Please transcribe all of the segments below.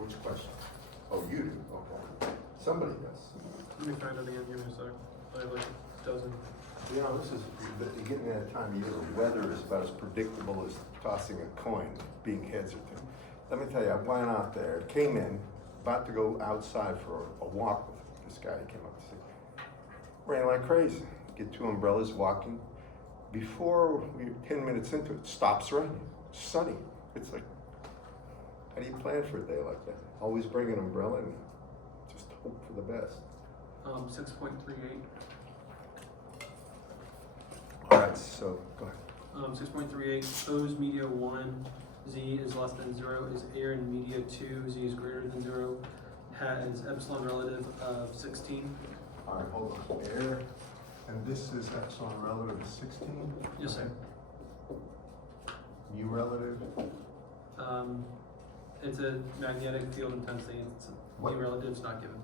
Which question? Oh, you do, okay. Somebody does. Let me find it again, give me a sec. I have like a dozen. You know, this is, you're getting that time of year, the weather is about as predictable as tossing a coin, being heads or tails. Let me tell you, I went out there, came in, about to go outside for a walk with this guy who came up to see. Ran like crazy, get 2 umbrellas, walking. Before we were 10 minutes into it, stops raining, sunny. It's like, how do you plan for a day like that? Always bring an umbrella and just hope for the best. 6.38. All right, so go ahead. 6.38, suppose media 1, Z is less than 0, is air in media 2, Z is greater than 0, has epsilon relative of 16. All right, hold on. Air, and this is epsilon relative of 16? Yes, sir. Mu relative? It's a magnetic field intensity. It's What? mu relative is not given.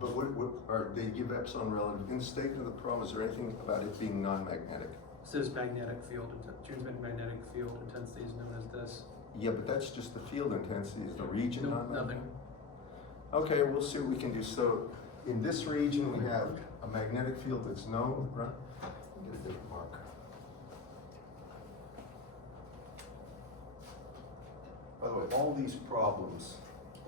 But they give epsilon relative. In the statement of the problem, is there anything about it being non-magnetic? It says magnetic field, transmitted magnetic field intensity is known as this. Yeah, but that's just the field intensity. Is the region No, non-magnetic? nothing. Okay, we'll see what we can do. So in this region, we have a magnetic field that's known, right? Get a different marker. By the way, all these problems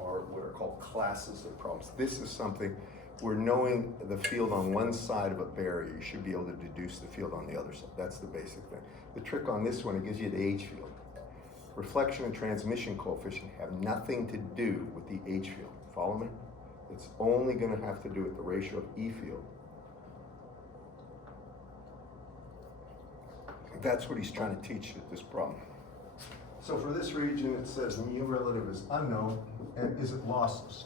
are what are called classes of problems. This is something where knowing the field on one side of a barrier, you should be able to deduce the field on the other side. That's the basic thing. The trick on this one, it gives you the H field. Reflection and transmission coefficient have nothing to do with the H field. Follow me? It's only going to have to do with the ratio of E field. That's what he's trying to teach you at this problem. So for this region, it says mu relative is unknown, and is it lossless?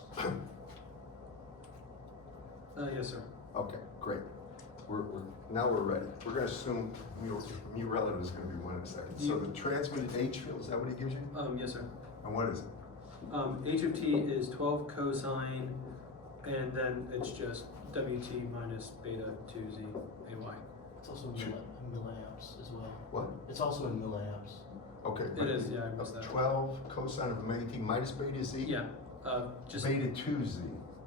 Yes, sir. Okay, great. Now we're ready. We're going to assume mu relative is going to be 1 in a second. So the transmitted H field, is that what he gives you? Yes, sir. And what is it? H of t is 12 cosine, and then it's just WT minus beta 2z AY. It's also in milliamps as well. What? It's also in milliamps. Okay. It is, yeah, I missed that. 12 cosine of omega t minus beta z? Yeah, just, Beta 2z.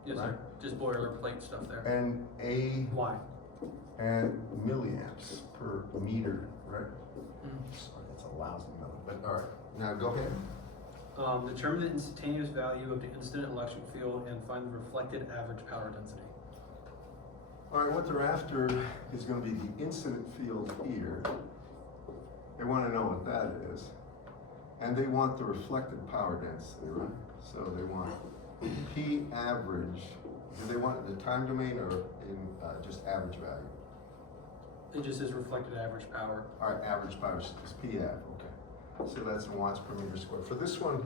yes, right? sir. Just boilerplate stuff there. And A Y. and milliamps per meter, right? Mm. Sorry, that's a lousy number, but all right. Now go ahead. Determine the instantaneous value of the incident electric field and find the reflected average power density. All right, what they're after is going to be the incident field here. They want to know what that is. And they want the reflected power density, right? So they want P average. Do they want the time domain or in just average value? It just says reflected average power. All right, average power is P av, okay. So that's in watts per meter squared. For this one,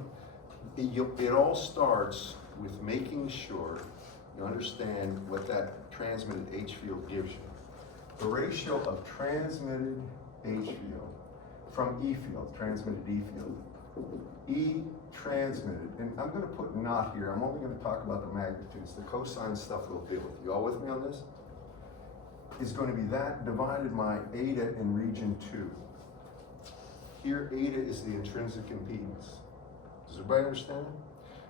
it all starts with making sure you understand what that transmitted H field gives you. The ratio of transmitted H field from E field, transmitted E field. E transmitted, and I'm going to put not here. I'm only going to talk about the magnitudes. The cosine stuff we'll deal with. You all with me on this? Is going to be that divided by eta in region 2. Here, eta is the intrinsic impedance. Does everybody understand?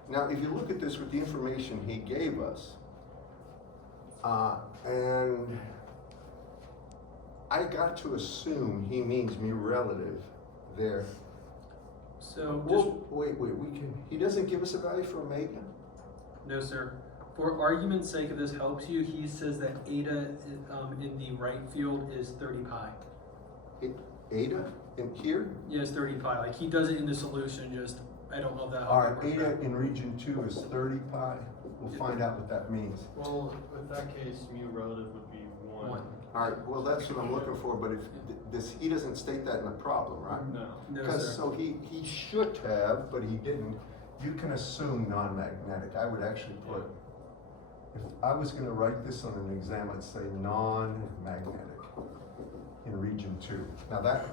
Now, if you look at this with the information he gave us, and I got to assume he means mu relative there. So Wait, he doesn't give us a value for omega? no, sir. For argument's sake, if this helps you, he says that eta in the right field is 30 pi. Eta in here? Yes, 30 pi. Like he does it in the solution, just, I don't know if that All right, helps. eta in region 2 is 30 pi. We'll find out what that means. Well, in that case, mu relative would be 1. One. All right, well, that's what I'm looking for, but if he doesn't state that in the problem, right? No. No, Because sir. so he should have, but he didn't. You can assume non-magnetic. I would actually put, if I was going to write this on an exam, I'd say non-magnetic in region 2. Now that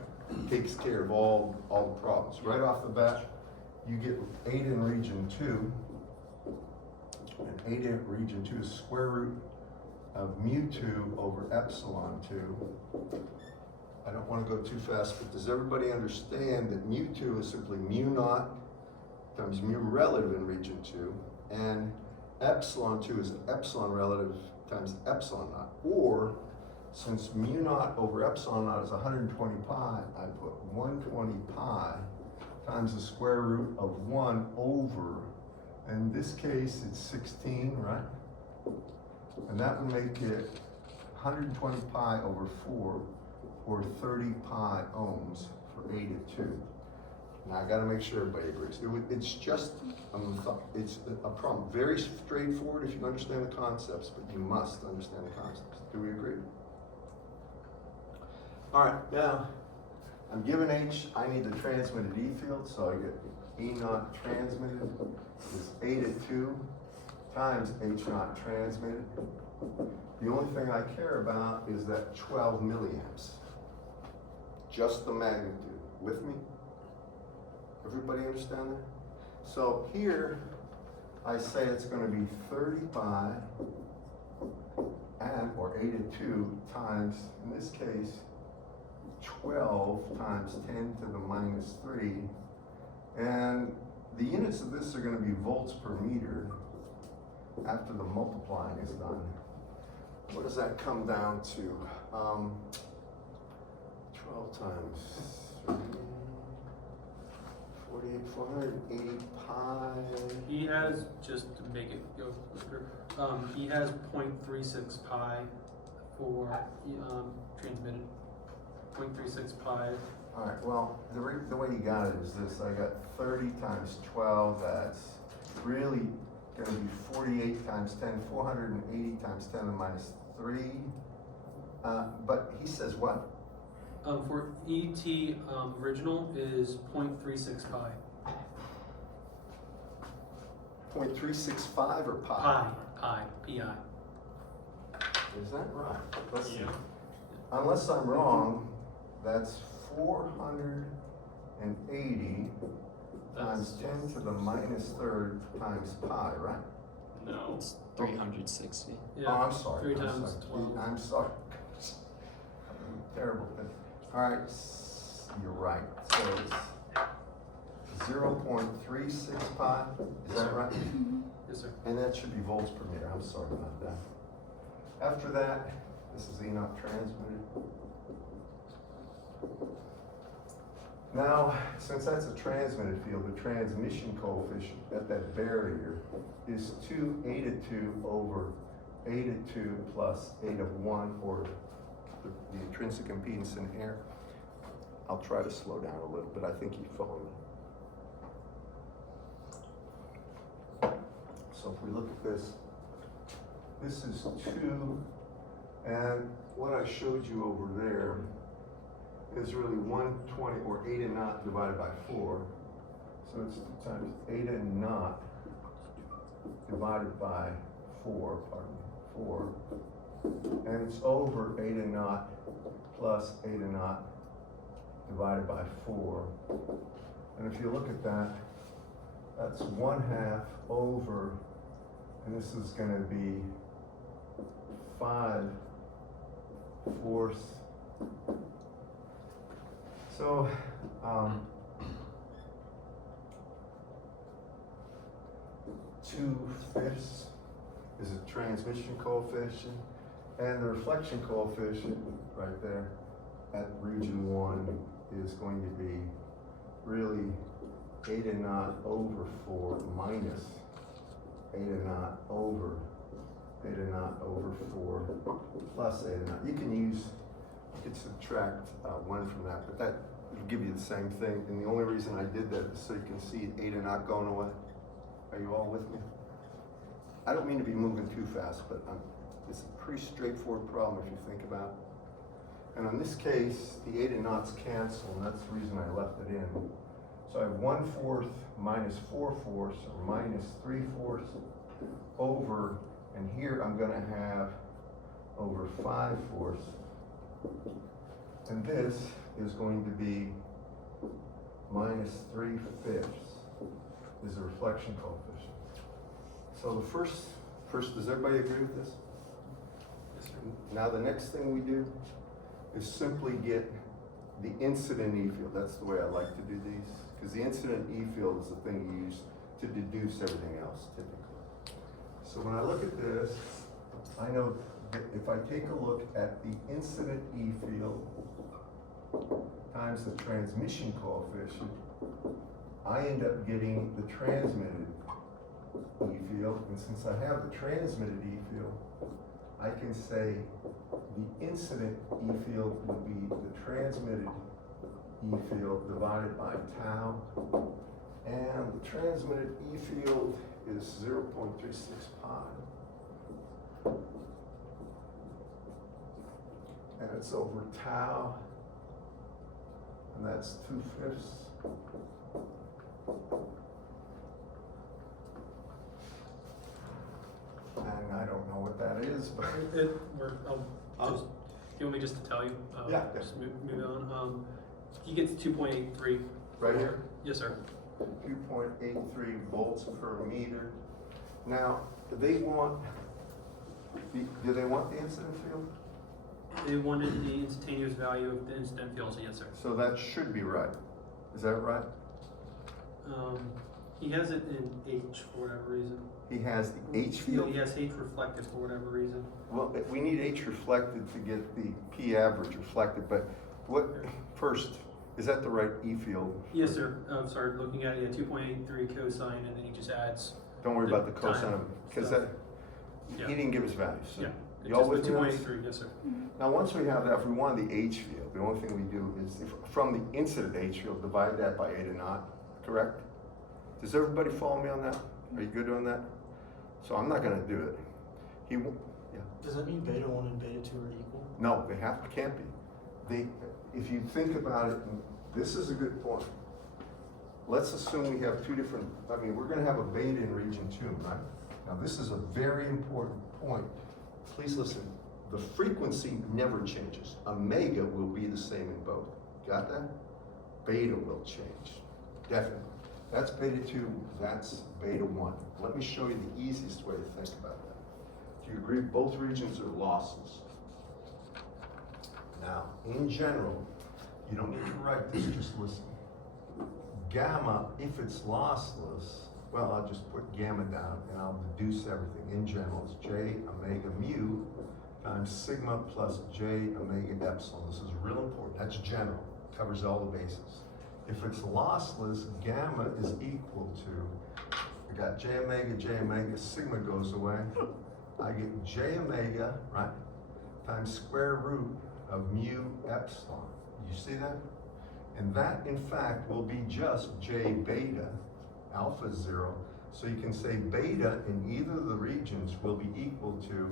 takes care of all the problems. Right off the bat, you get eta in region 2, and eta in region 2 is square root of mu 2 over epsilon 2. I don't want to go too fast, but does everybody understand that mu 2 is simply mu naught times mu relative in region 2, and epsilon 2 is epsilon relative times epsilon naught. Or, since mu naught over epsilon naught is 120 pi, I put 120 pi times the square root of 1 over, in this case it's 16, right? And that would make it 120 pi over 4, or 30 pi ohms for eta 2. Now I gotta make sure everybody agrees. It's just, it's a problem, very straightforward if you understand the concepts, but you must understand the concepts. Do we agree? All right, now, I'm given H, I need the transmitted E field, so I get E naught transmitted is eta 2 times H naught transmitted. The only thing I care about is that 12 milliamps. Just the magnitude. With me? Everybody understand that? So here, I say it's going to be 30 pi and, or eta 2 times, in this case, 12 times 10 to the minus 3. And the units of this are going to be volts per meter after the multiplying is done. What does that come down to? 12 times 3, 48, 480 pi. He has, just to make it go quicker, he has 0.36 pi for transmitted. 0.36 pi. All right, well, the way you got it is this. I got 30 times 12, that's really going to be 48 times 10, 480 times 10 to the minus 3. But he says what? For ET original is 0.36 pi. 0.365 or pi? Pi. Is that right? Let's see. Yeah. Unless I'm wrong, that's 480 times 10 to the minus 3rd times pi, right? No. It's 360. Yeah. Oh, I'm sorry. 3 I'm times sorry. 12. I'm sorry. Terrible. All right, you're right. So it's 0.36 pi. Is that right? Yes, sir. And that should be volts per meter. I'm sorry about that. After that, this is E naught transmitted. Now, since that's a transmitted field, the transmission coefficient at that barrier is 2 eta 2 over eta 2 plus eta 1, or the intrinsic impedance in air. I'll try to slow down a little bit. I think you follow me. So if we look at this, this is 2, and what I showed you over there is really 120, or eta naught divided by 4. So it's 2 times eta naught divided by 4, pardon me, 4. And it's over eta naught plus eta naught divided by 4. And if you look at that, that's 1/2 over, and this is going to be 5/4. So, 2/5 is a transmission coefficient, and the reflection coefficient right there at region 1 is going to be really eta naught over 4 minus eta naught over 4 plus eta naught. You could subtract 1 from that, but that will give you the same thing. And the only reason I did that is so you can see eta naught going away. Are you all with me? I don't mean to be moving too fast, but it's a pretty straightforward problem if you think about it. And in this case, the eta naughts cancel, and that's the reason I left it in. So I have 1/4 minus 4/4, or minus 3/4 over, and here I'm going to have over 5/4. And this is going to be minus 3/5 is the reflection coefficient. So the first, does everybody agree with this? Yes, sir. Now the next thing we do is simply get the incident E field. That's the way I like to do these, because the incident E field is the thing you use to deduce everything else typically. So when I look at this, I know that if I take a look at the incident E field times the transmission coefficient, I end up getting the transmitted E field, and since I have the transmitted E field, I can say the incident E field would be the transmitted E field divided by tau, and the transmitted E field is 0.36 pi. And it's over tau, and that's 2/5. And I don't know what that is, but Do you want me just to tell you? Yeah. Just move on. He gets 2.83. right here, Yes, sir. 2.83 volts per meter. Now, do they want the incident field? They wanted the instantaneous value of the incident field, so yes, sir. So that should be right. Is that right? He has it in H for whatever reason. He has the H field? He has H reflected for whatever reason. Well, we need H reflected to get the P average reflected, but first, is that the right E field? Yes, sir. I'm sorry, looking at it, 2.83 cosine, and then he just adds. Don't worry The about the cosine time of it, because stuff. he didn't give us values. So Yeah. y'all Just with the me on this? 2.83, yes, sir. Now, once we have that, if we wanted the H field, the only thing we do is, from the incident H field, divide that by 8 correct? Does everybody follow me on that? Are you good on that? So I'm not gonna do it. Does that mean beta 1 and beta 2 are equal? No, can't be. If you think about it, and this is a good point. Let's assume we have two different, we're gonna have a beta in region 2, right? Now, this is a very important point. Please listen, the frequency never changes. Omega will be the same in both. Got that? Beta will change, definitely. That's beta 2, that's beta 1. Let me show you the easiest way to think about that. Do you agree both regions are losses? Now, in general, you don't need to write this, just listen. Gamma, if it's lossless, well, I'll just put gamma down and I'll deduce everything. In general, it's J omega mu times sigma plus J omega epsilon. This is real important. That's general, covers all the bases. If it's lossless, gamma is equal to, I got J omega, sigma goes away. I get J omega, right, times square root of mu epsilon. You see that? And that, in fact, will be just J beta, alpha 0. So you can say beta in either of the regions will be equal to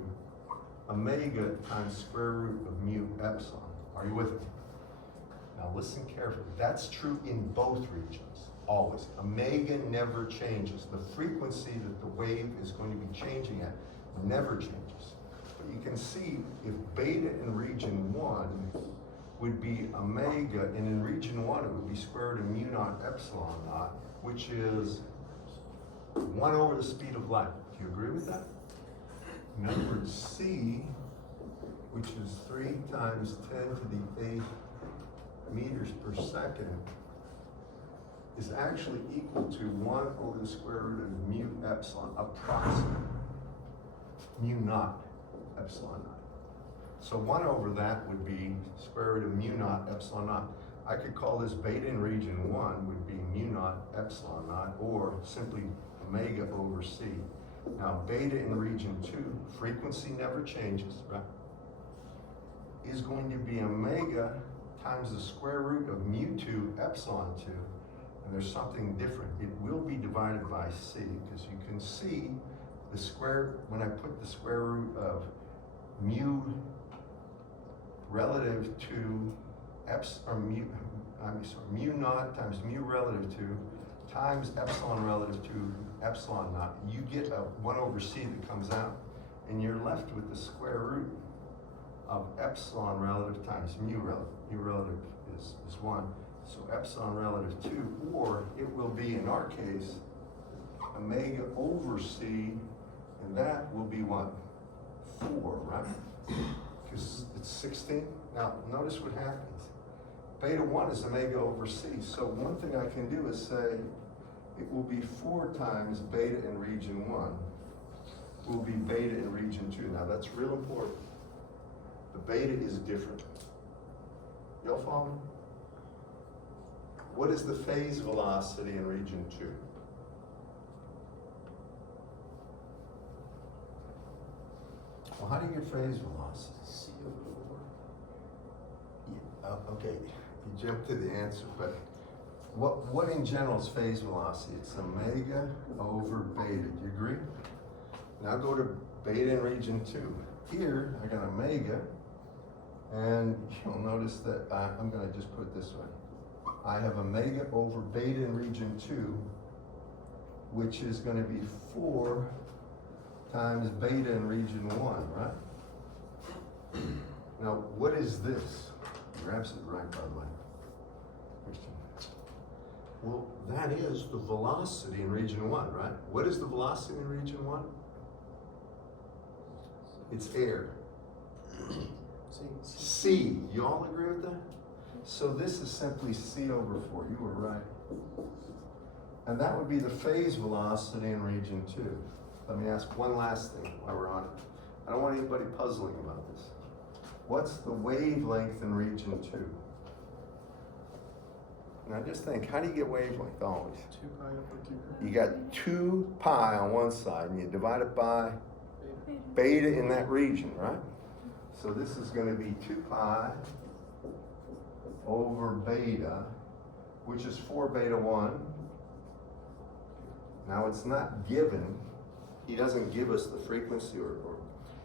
omega times square root of mu epsilon. Are you with me? Now listen carefully. That's true in both regions, always. Omega never changes. The frequency that the wave is going to be changing at never changes. But you can see if beta in region 1 would be omega, and in region 1 it would be square root of mu naught epsilon naught, which is 1 over the speed of light. Do you agree with that? In other words, C, which is 3 times 10 to the 8 meters per second, is actually equal to 1 over the square root of mu epsilon, approximately mu naught epsilon naught. So 1 over that would be square root of mu naught epsilon naught. I could call this beta in region 1 would be mu naught epsilon naught, or simply omega over C. Now beta in region 2, frequency never changes, right? Is going to be omega times the square root of mu 2 epsilon 2. And there's something different. It will be divided by C, because you can see the square, when I put the square root of mu relative to mu naught times mu relative to times epsilon relative to epsilon naught, you get a 1 over C that comes out, and you're left with the square root of epsilon relative times mu relative. Mu relative is 1. So epsilon relative 2, or it will be, in our case, omega over C, and that will be what? 4, right? Because it's 16. Now, notice what happens. beta 1 is omega over c. So one thing I can do is say it will be 4 times beta in region 1 will be beta in region 2. Now that's real important. The beta is different. Y'all follow me? What is the phase velocity in region 2? Well, how do you get phase velocity? C over 4. Yeah, okay, you jumped to the answer, but what in general is phase velocity? It's omega over beta. Do you agree? Now go to beta in region 2. Here, I got omega, and you'll notice that I'm going to just put it this way. I have omega over beta in region 2, which is going to be 4 times beta in region 1, right? Now, what is this? You're absolutely right, by the way, Christian. Well, that is the velocity in region 1, right? What is the velocity in region 1? It's air. C. You all agree with that? So this is simply C over 4. You were right. And that would be the phase velocity in region 2. Let me ask one last thing while we're on it. I don't want anybody puzzling about this. What's the wavelength in region 2? Now just think, how do you get wavelength always? 2 pi over 2 pi. You got 2 pi on one side and you divide it by beta in that region, right? So this is going to be 2 pi over beta, which is 4 beta 1. Now it's not given. He doesn't give us the frequency or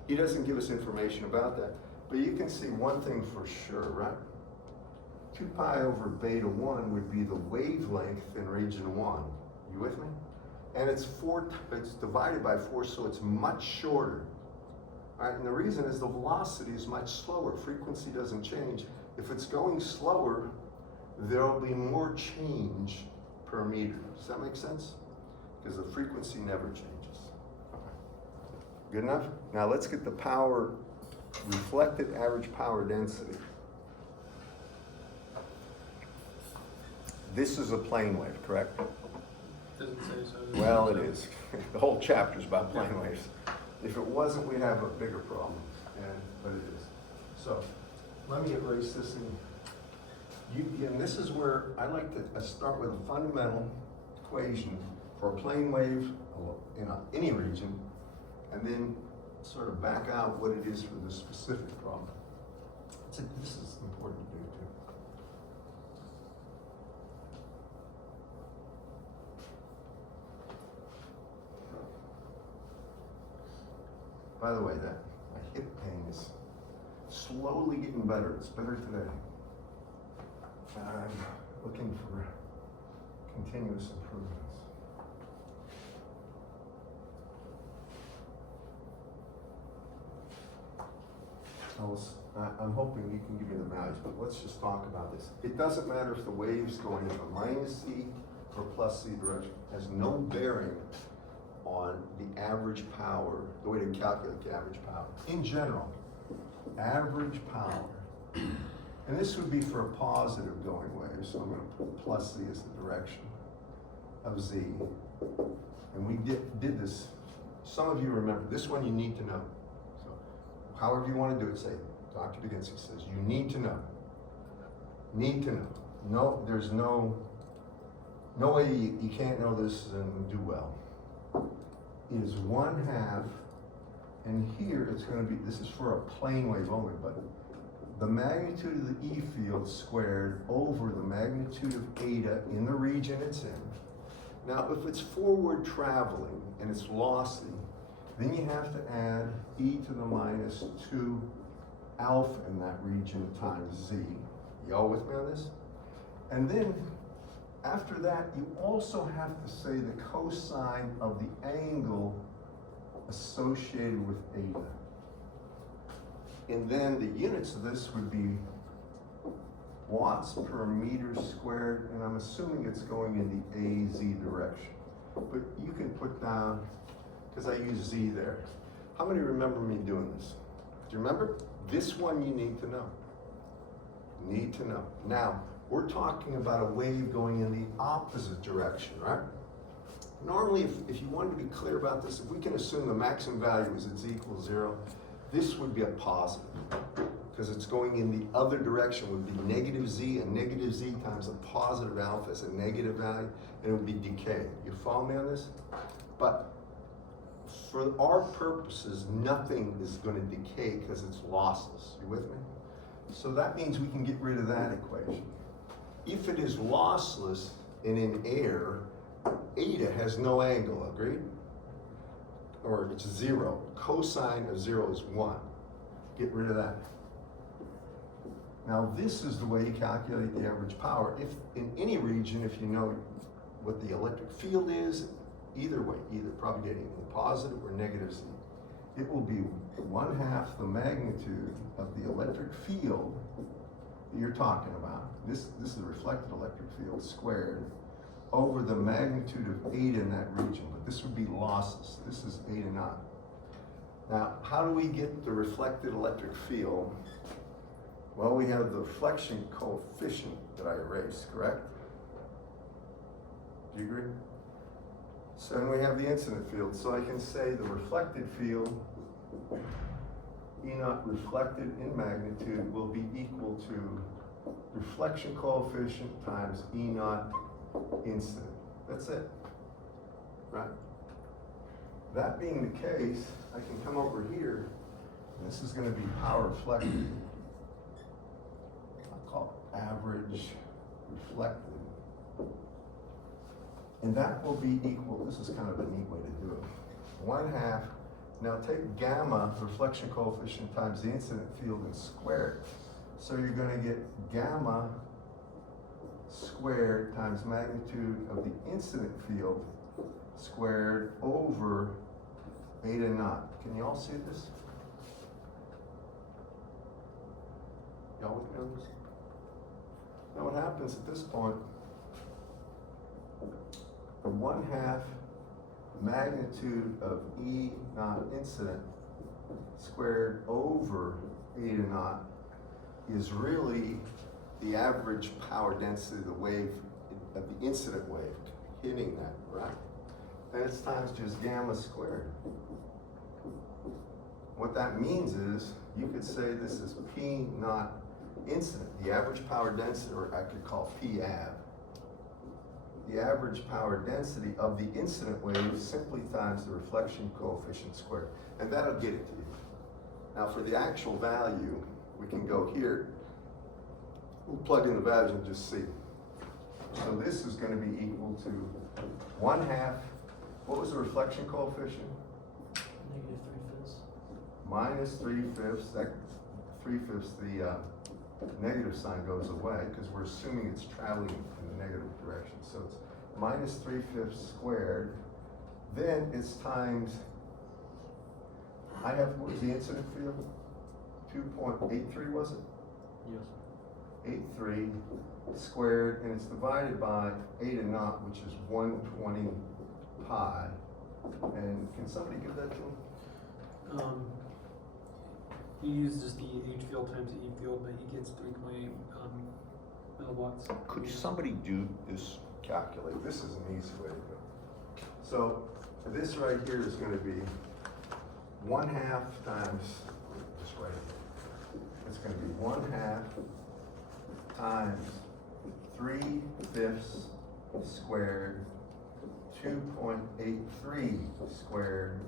he doesn't give us information about that. But you can see one thing for sure, right? 2 pi over beta 1 would be the wavelength in region 1. You with me? And it's divided by 4, so it's much shorter. All right, and the reason is the velocity is much slower. Frequency doesn't change. If it's going slower, there'll be more change per meter. Does that make sense? Because the frequency never changes. Good enough? Now let's get the power, reflected average power density. This is a plane wave, correct? Doesn't say so. Well, it is. The whole chapter is about plane waves. If it wasn't, we'd have a bigger problem, but it is. So let me erase this, and this is where I like to start with a fundamental equation for a plane wave in any region, and then sort of back out what it is for this specific problem. This is important to do too. By the way, that my hip pain is slowly getting better. It's better today. I'm looking for continuous improvements. I'm hoping you can give me the values, but let's just talk about this. It doesn't matter if the wave's going from minus C or plus C direction. It has no bearing on the average power, the way to calculate the average power. In general, average power, and this would be for a positive going wave, so I'm going to put plus Z as the direction of Z. And we did this, some of you remember, this one you need to know. So however you want to do it, say, Dr. Baginski says, you need to know. Need to know. No, there's no way you can't know this and do well. Is 1/2, and here it's going to be, this is for a plane wave only, but the magnitude of the E field squared over the magnitude of eta in the region it's in. Now, if it's forward traveling and it's lossy, then you have to add e to the minus 2 alpha in that region times z. Y'all with me on this? And then after that, you also have to say the cosine of the angle associated with eta. And then the units of this would be watts per meter squared, and I'm assuming it's going in the AZ direction. But you can put down, because I use Z there. How many remember me doing this? Do you remember? This one you need to know. Need to know. Now, we're talking about a wave going in the opposite direction, right? Normally, if you wanted to be clear about this, if we can assume the maximum value is it's equal to 0, this would be a positive, because it's going in the other direction, would be negative z, and negative z times a positive alpha is a negative value, and it would be decay. You follow me on this? But for our purposes, nothing is going to decay because it's lossless. You with me? So that means we can get rid of that equation. If it is lossless and in air, eta has no angle, agreed? Or it's 0. Cosine of 0 is 1. Get rid of that. Now this is the way you calculate the average power. If in any region, if you know what the electric field is, either way, either propagating in positive or negative z, it will be 1/2 the magnitude of the electric field that you're talking about. This is the reflected electric field squared over the magnitude of eta in that region, but this would be lossless. This is eta naught. Now, how do we get the reflected electric field? Well, we have the reflection coefficient that I erased, correct? Do you agree? So then we have the incident field. So I can say the reflected field, E naught reflected in magnitude, will be equal to reflection coefficient times E naught incident. That's it, right? That being the case, I can come over here, and this is going to be power reflected. I'll call it average reflected. And that will be equal, this is kind of a neat way to do it, 1/2. Now take gamma, reflection coefficient, times the incident field and square it. So you're going to get gamma squared times magnitude of the incident field squared over eta naught. Can you all see this? Y'all with me on this? Now what happens at this point, the 1/2 magnitude of E naught incident squared over eta naught is really the average power density of the wave, of the incident wave hitting that, right? And it's times just gamma squared. What that means is, you could say this is P naught incident, the average power density, or I could call P av. The average power density of the incident wave simply times the reflection coefficient squared. And that'll get it to you. Now for the actual value, we can go here. We'll plug in the values and just see. So this is going to be equal to 1/2. What was the reflection coefficient? Negative 3/5. -3/5. That 3/5, the negative sign goes away because we're assuming it's traveling in the negative direction. So it's -3/5 squared. Then it's times, I have, what was the incident field? 2.83 was it? Yes. 83 squared, and it's divided by eta naught, which is 120 pi. And can somebody give that to him? He uses the H field times the E field, but he gets 3.8 milliwatts. Could somebody do this calculate? This is an easy way to go. So this right here is going to be 1/2 times, just right here. It's going to be 1/2 times 3/5 squared, 2.83 squared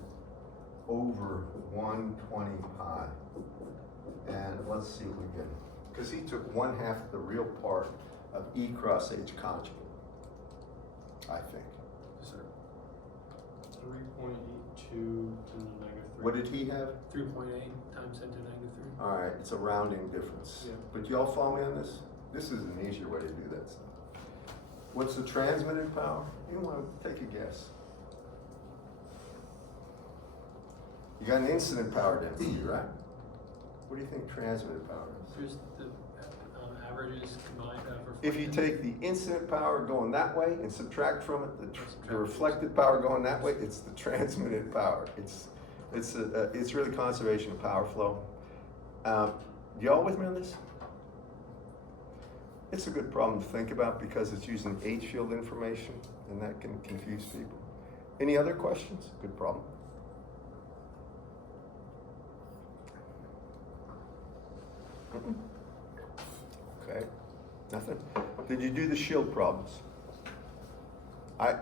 over 120 pi. And let's see what we get. Because he took 1/2 of the real part of E cross H conjugate, I think. Sir. 3.82 to the -3. What did he have? 3.8 times 10 to the -3. All right, it's a rounding difference. Yeah. But y'all follow me on this? This is an easier way to do that stuff. What's the transmitted power? You want to take a guess? You got an incident power density, right? What do you think transmitted power is? There's the averages combined for. If you take the incident power going that way and subtract from it the reflected power going that way, it's the transmitted power. It's really conservation of power flow. Y'all with me on this? It's a good problem to think about because it's using H field information and that can confuse people. Any other questions? Good problem. Mm-mm. Okay, nothing. Did you do the shield problems? I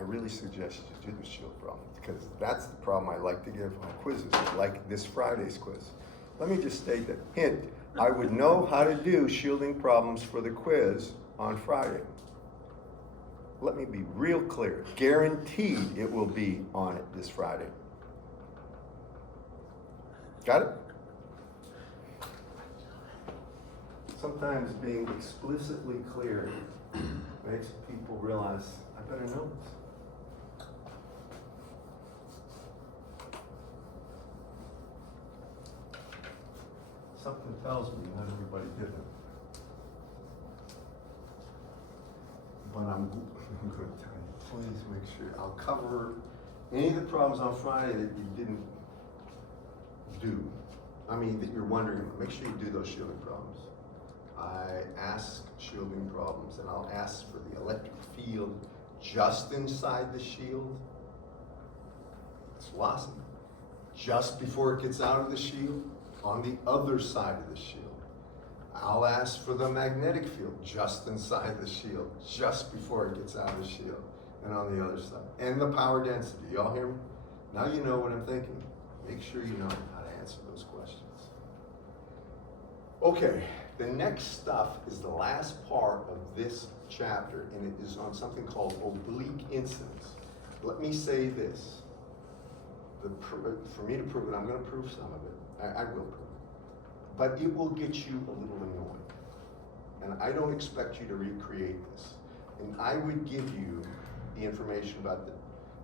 really suggest you do the shield problem because that's the problem I like to give on quizzes, like this Friday's quiz. Let me just state that, hint, I would know how to do shielding problems for the quiz on Friday. Let me be real clear, guaranteed it will be on it this Friday. Got it? Sometimes being explicitly clear makes people realize, I better know this. Something tells me not everybody did it. But I'm going to tell you, please make sure, I'll cover any of the problems on Friday that you didn't do. I mean, that you're wondering, make sure you do those shielding problems. I ask shielding problems, and I'll ask for the electric field just inside the shield. It's lost. Just before it gets out of the shield, on the other side of the shield. I'll ask for the magnetic field just inside the shield, just before it gets out of the shield, and on the other side. And the power density. Y'all hear me? Now you know what I'm thinking. Make sure you know how to answer those questions. Okay, the next stuff is the last part of this chapter, and it is on something called oblique incidence. Let me say this. For me to prove it, I'm going to prove some of it. I will prove it. But it will get you a little annoyed. And I don't expect you to recreate this. And I would give you the information about the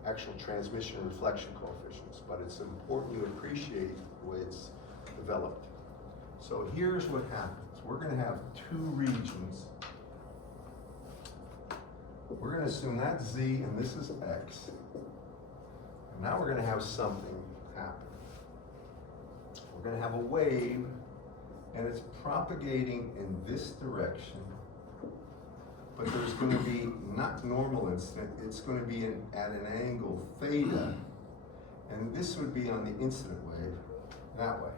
actual transmission and reflection coefficients, but it's important you appreciate the way it's developed. So here's what happens. We're going to have two regions. We're going to assume that's Z and this is X. And now we're going to have something happen. We're going to have a wave, and it's propagating in this direction, but there's going to be not normal incident, it's going to be at an angle theta, and this would be on the incident wave that way.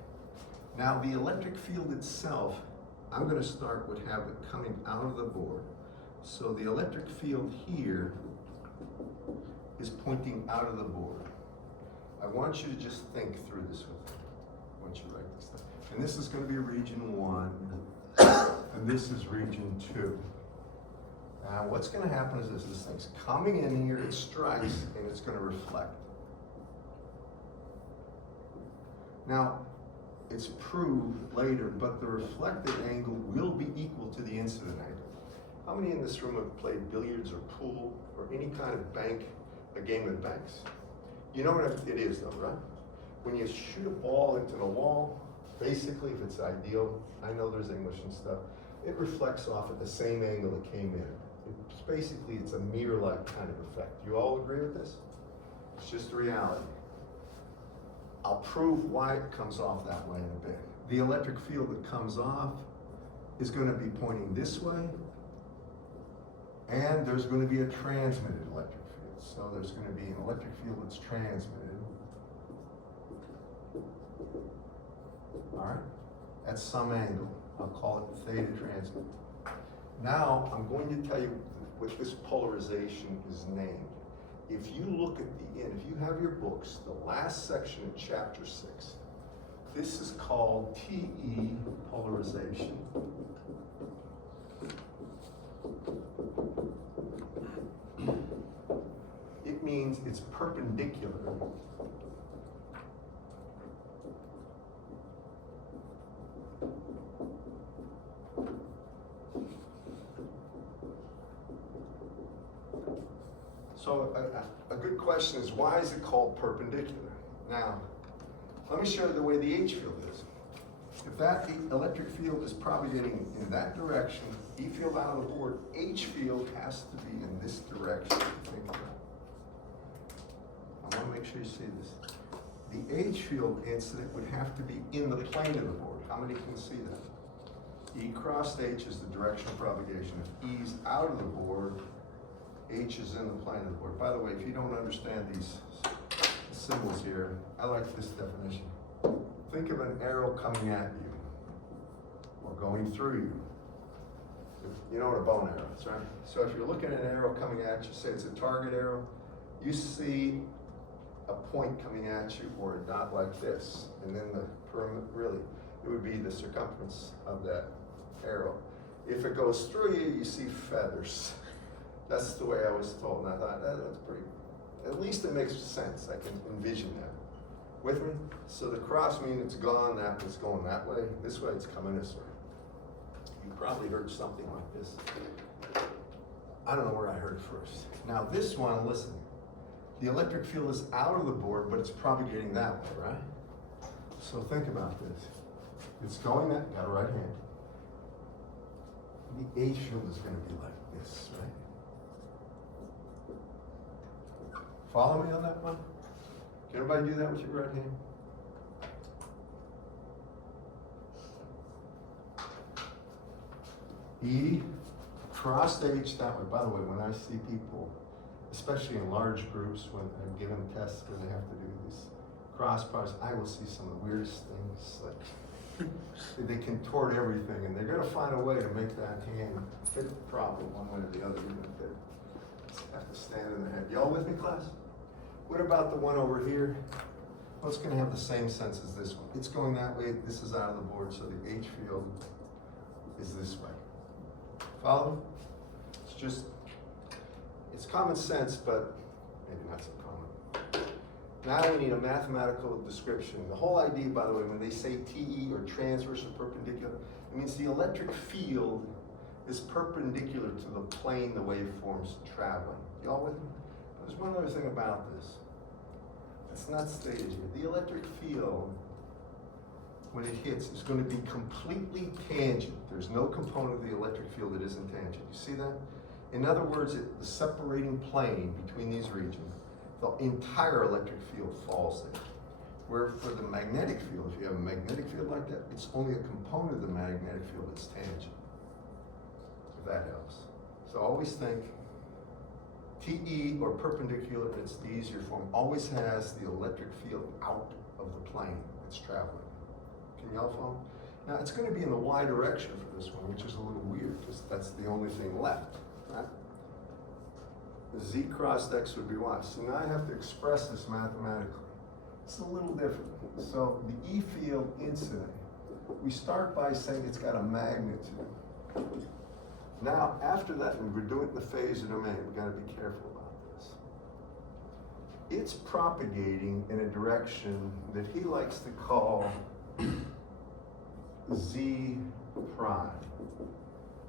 Now the electric field itself, I'm going to start with have it coming out of the board. So the electric field here is pointing out of the board. I want you to just think through this with me once you write this down. And this is going to be region 1, and this is region 2. Now what's going to happen is this thing's coming in here, it strikes, and it's going to reflect. Now, it's proved later, but the reflected angle will be equal to the incident angle. How many in this room have played billiards or pool or any kind of a game with banks? You know what it is though, right? When you shoot a ball into the wall, basically if it's ideal, I know there's English and stuff, it reflects off at the same angle it came in. It's a mirror-like kind of effect. You all agree with this? It's just a reality. I'll prove why it comes off that way in a bit. The electric field that comes off is going to be pointing this way, and there's going to be a transmitted electric field. So there's going to be an electric field that's transmitted. All right? At some angle. I'll call it theta transmit. Now, I'm going to tell you what this polarization is named. If you look at the end, if you have your books, the last section of chapter 6, this is called TE polarization. It means it's perpendicular. So a good question is, why is it called perpendicular? Now, let me show you the way the H field is. If that electric field is propagating in that direction, E field out of the board, H field has to be in this direction. Think about it. I want to make sure you see this. The H field incident would have to be in the plane of the board. How many can see that? E crossed H is the direction of propagation. If E's out of the board, H is in the plane of the board. By the way, if you don't understand these symbols here, I like this definition. Think of an arrow coming at you or going through you. You know what a bow and arrow is, right? So if you're looking at an arrow coming at you, say it's a target arrow, you see a point coming at you or a dot like this, and then the perimeter, really, it would be the circumference of that arrow. If it goes through you, you see feathers. That's the way I was told, and I thought, that's pretty, at least it makes sense. I can envision that. With me? So the cross means it's gone, that was going that way. This way, it's coming this way. You probably heard something like this. I don't know where I heard it first. Now this one, listen. The electric field is out of the board, but it's propagating that way, right? So think about this. It's going that, got a right hand. The H field is going to be like this, right? Follow me on that one? Can everybody do that with your right hand? E crossed H that way. By the way, when I see people, especially in large groups, when I'm giving tests where they have to do these cross products, I will see some of the weirdest things. Like they contort everything, and they're going to find a way to make that hand fit properly one way or the other. Even if they have to stand in their head. Y'all with me, class? What about the one over here? Well, it's going to have the same sense as this one. It's going that way. This is out of the board, so the H field is this way. Follow? It's just, it's common sense, but maybe not so common. Now we need a mathematical description. The whole idea, by the way, when they say TE or transverse or perpendicular, it means the electric field is perpendicular to the plane the waveform's traveling. Y'all with me? There's one other thing about this. It's not stated here. The electric field, when it hits, is going to be completely tangent. There's no component of the electric field that isn't tangent. You see that? In other words, the separating plane between these regions, the entire electric field falls there. Where for the magnetic field, if you have a magnetic field like that, it's only a component of the magnetic field that's tangent. If that helps. So always think TE or perpendicular, it's the easier form, always has the electric field out of the plane it's traveling. Can y'all follow? Now it's going to be in the Y direction for this one, which is a little weird because that's the only thing left, right? The Z crossed X would be Y. So now I have to express this mathematically. It's a little different. So the E field incident, we start by saying it's got a magnitude. Now, after that, when we're doing the phase domain, we've got to be careful about this. It's propagating in a direction that he likes to call Z prime.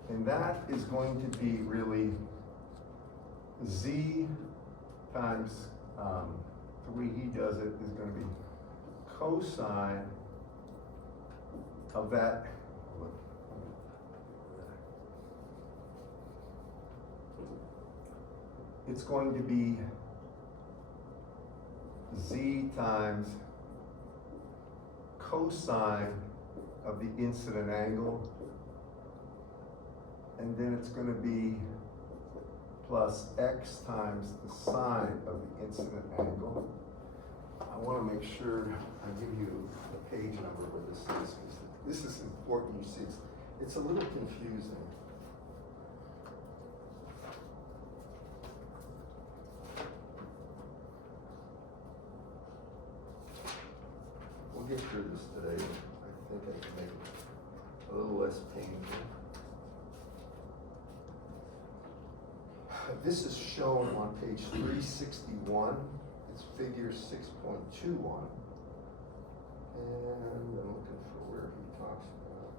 And that is going to be really Z times, the way he does it is going to be cosine of that. It's going to be Z times cosine of the incident angle, and then it's going to be plus X times the sine of the incident angle. I want to make sure I give you the page number where this is, because this is important. You see, it's a little confusing. We'll get through this today. I think I can make it a little less painful. This is shown on page 361. It's figure 6.21. And I'm looking for where he talks about.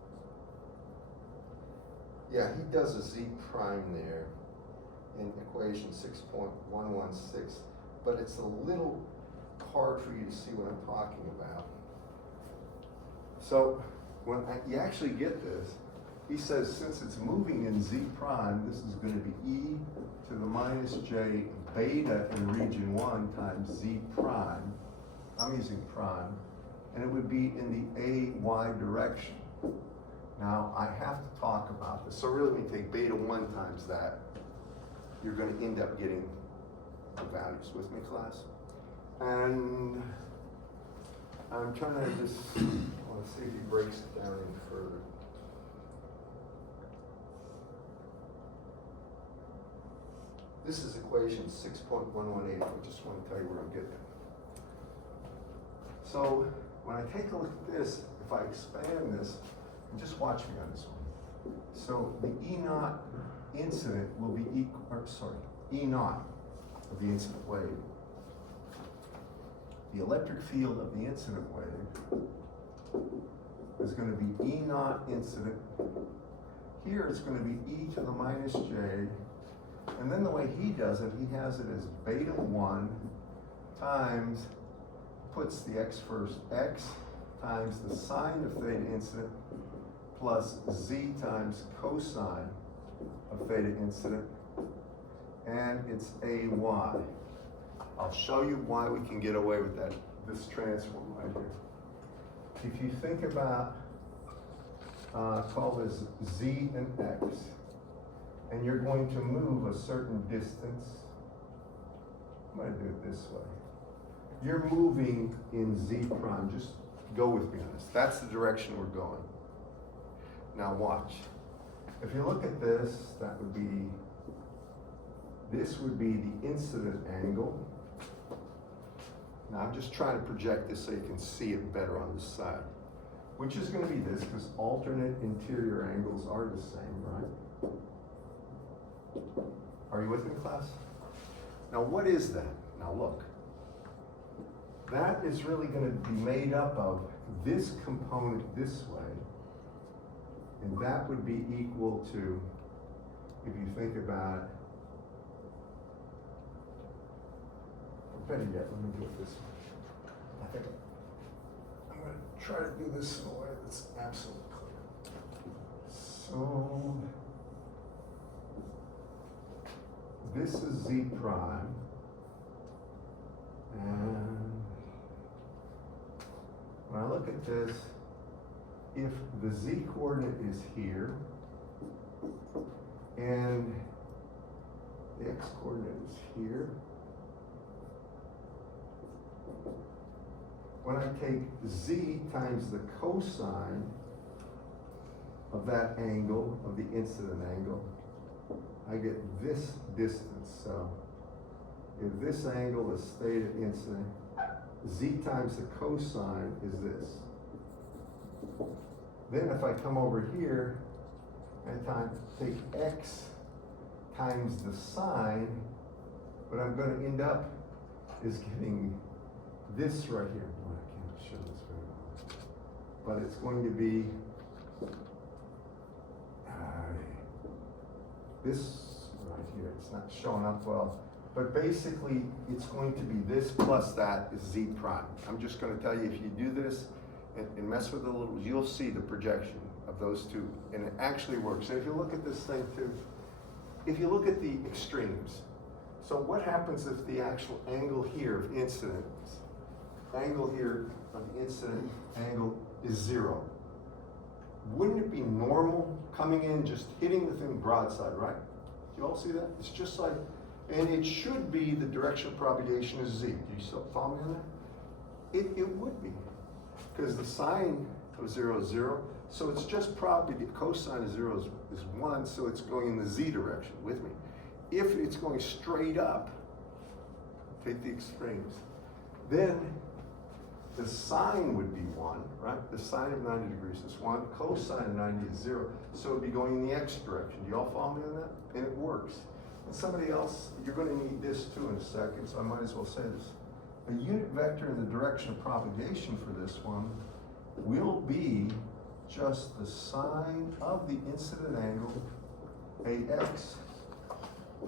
Yeah, he does a Z prime there in equation 6.116, but it's a little hard for you to see what I'm talking about. So when you actually get this, he says since it's moving in Z prime, this is going to be E to the minus J beta in region 1 times Z prime. I'm using prime. And it would be in the AY direction. Now, I have to talk about this. So really, when you take beta 1 times that, you're going to end up getting the values. With me, class? And I'm trying to just, I want to see if he breaks it down any further. This is equation 6.118. I just want to tell you where I'm getting at. So when I take a look at this, if I expand this, and just watch me on this one. So the E naught incident will be equal, or sorry, E naught of the incident wave. The electric field of the incident wave is going to be E naught incident. Here it's going to be E to the minus J. And then the way he does it, he has it as beta 1 times, puts the x first, x times the sine of theta incident plus z times cosine of theta incident, and it's AY. I'll show you why we can get away with that, this transform right here. If you think about, call this z and x, and you're going to move a certain distance, I'm going to do it this way. You're moving in z prime, just go with me on this. That's the direction we're going. Now watch. If you look at this, this would be the incident angle. Now I'm just trying to project this so you can see it better on this side, which is going to be this, because alternate interior angles are the same, right? Are you with me, class? Now what is that? Now look. That is really going to be made up of this component this way, and that would be equal to, if you think about it, or better yet, let me do it this way. I think I'm going to try to do this in a way that's absolutely clear. So, this is z prime, and when I look at this, if the z coordinate is here, and the x coordinate is here, when I take z times the cosine of that angle, of the incident angle, I get this distance. So if this angle is theta incident, z times the cosine is this. Then if I come over here and take x times the sine, what I'm going to end up is getting this right here. Oh, I can't show this very well. But it's going to be this right here. It's not showing up well. But basically, it's going to be this plus that is z prime. I'm just going to tell you, if you do this and mess with it a little, you'll see the projection of those two. And it actually works. And if you look at this thing too, if you look at the extremes, so what happens if the actual angle here of incident, angle here of the incident angle is 0? Wouldn't it be normal coming in, just hitting the thing broadside, right? Do you all see that? It's just like, and it should be the direction of propagation is z. Do you still follow me on that? It would be, because the sine of 0 is 0, so it's just probably the cosine of 0 is 1, so it's going in the z direction with me. If it's going straight up, take the extremes, then the sine would be 1, right? The sine of 90 degrees is 1, cosine of 90 is 0, so it would be going in the x direction. Do you all follow me on that? And it works. And somebody else, you're going to need this too in a second, so I might as well say this. A unit vector in the direction of propagation for this one will be just the sine of the incident angle, AX,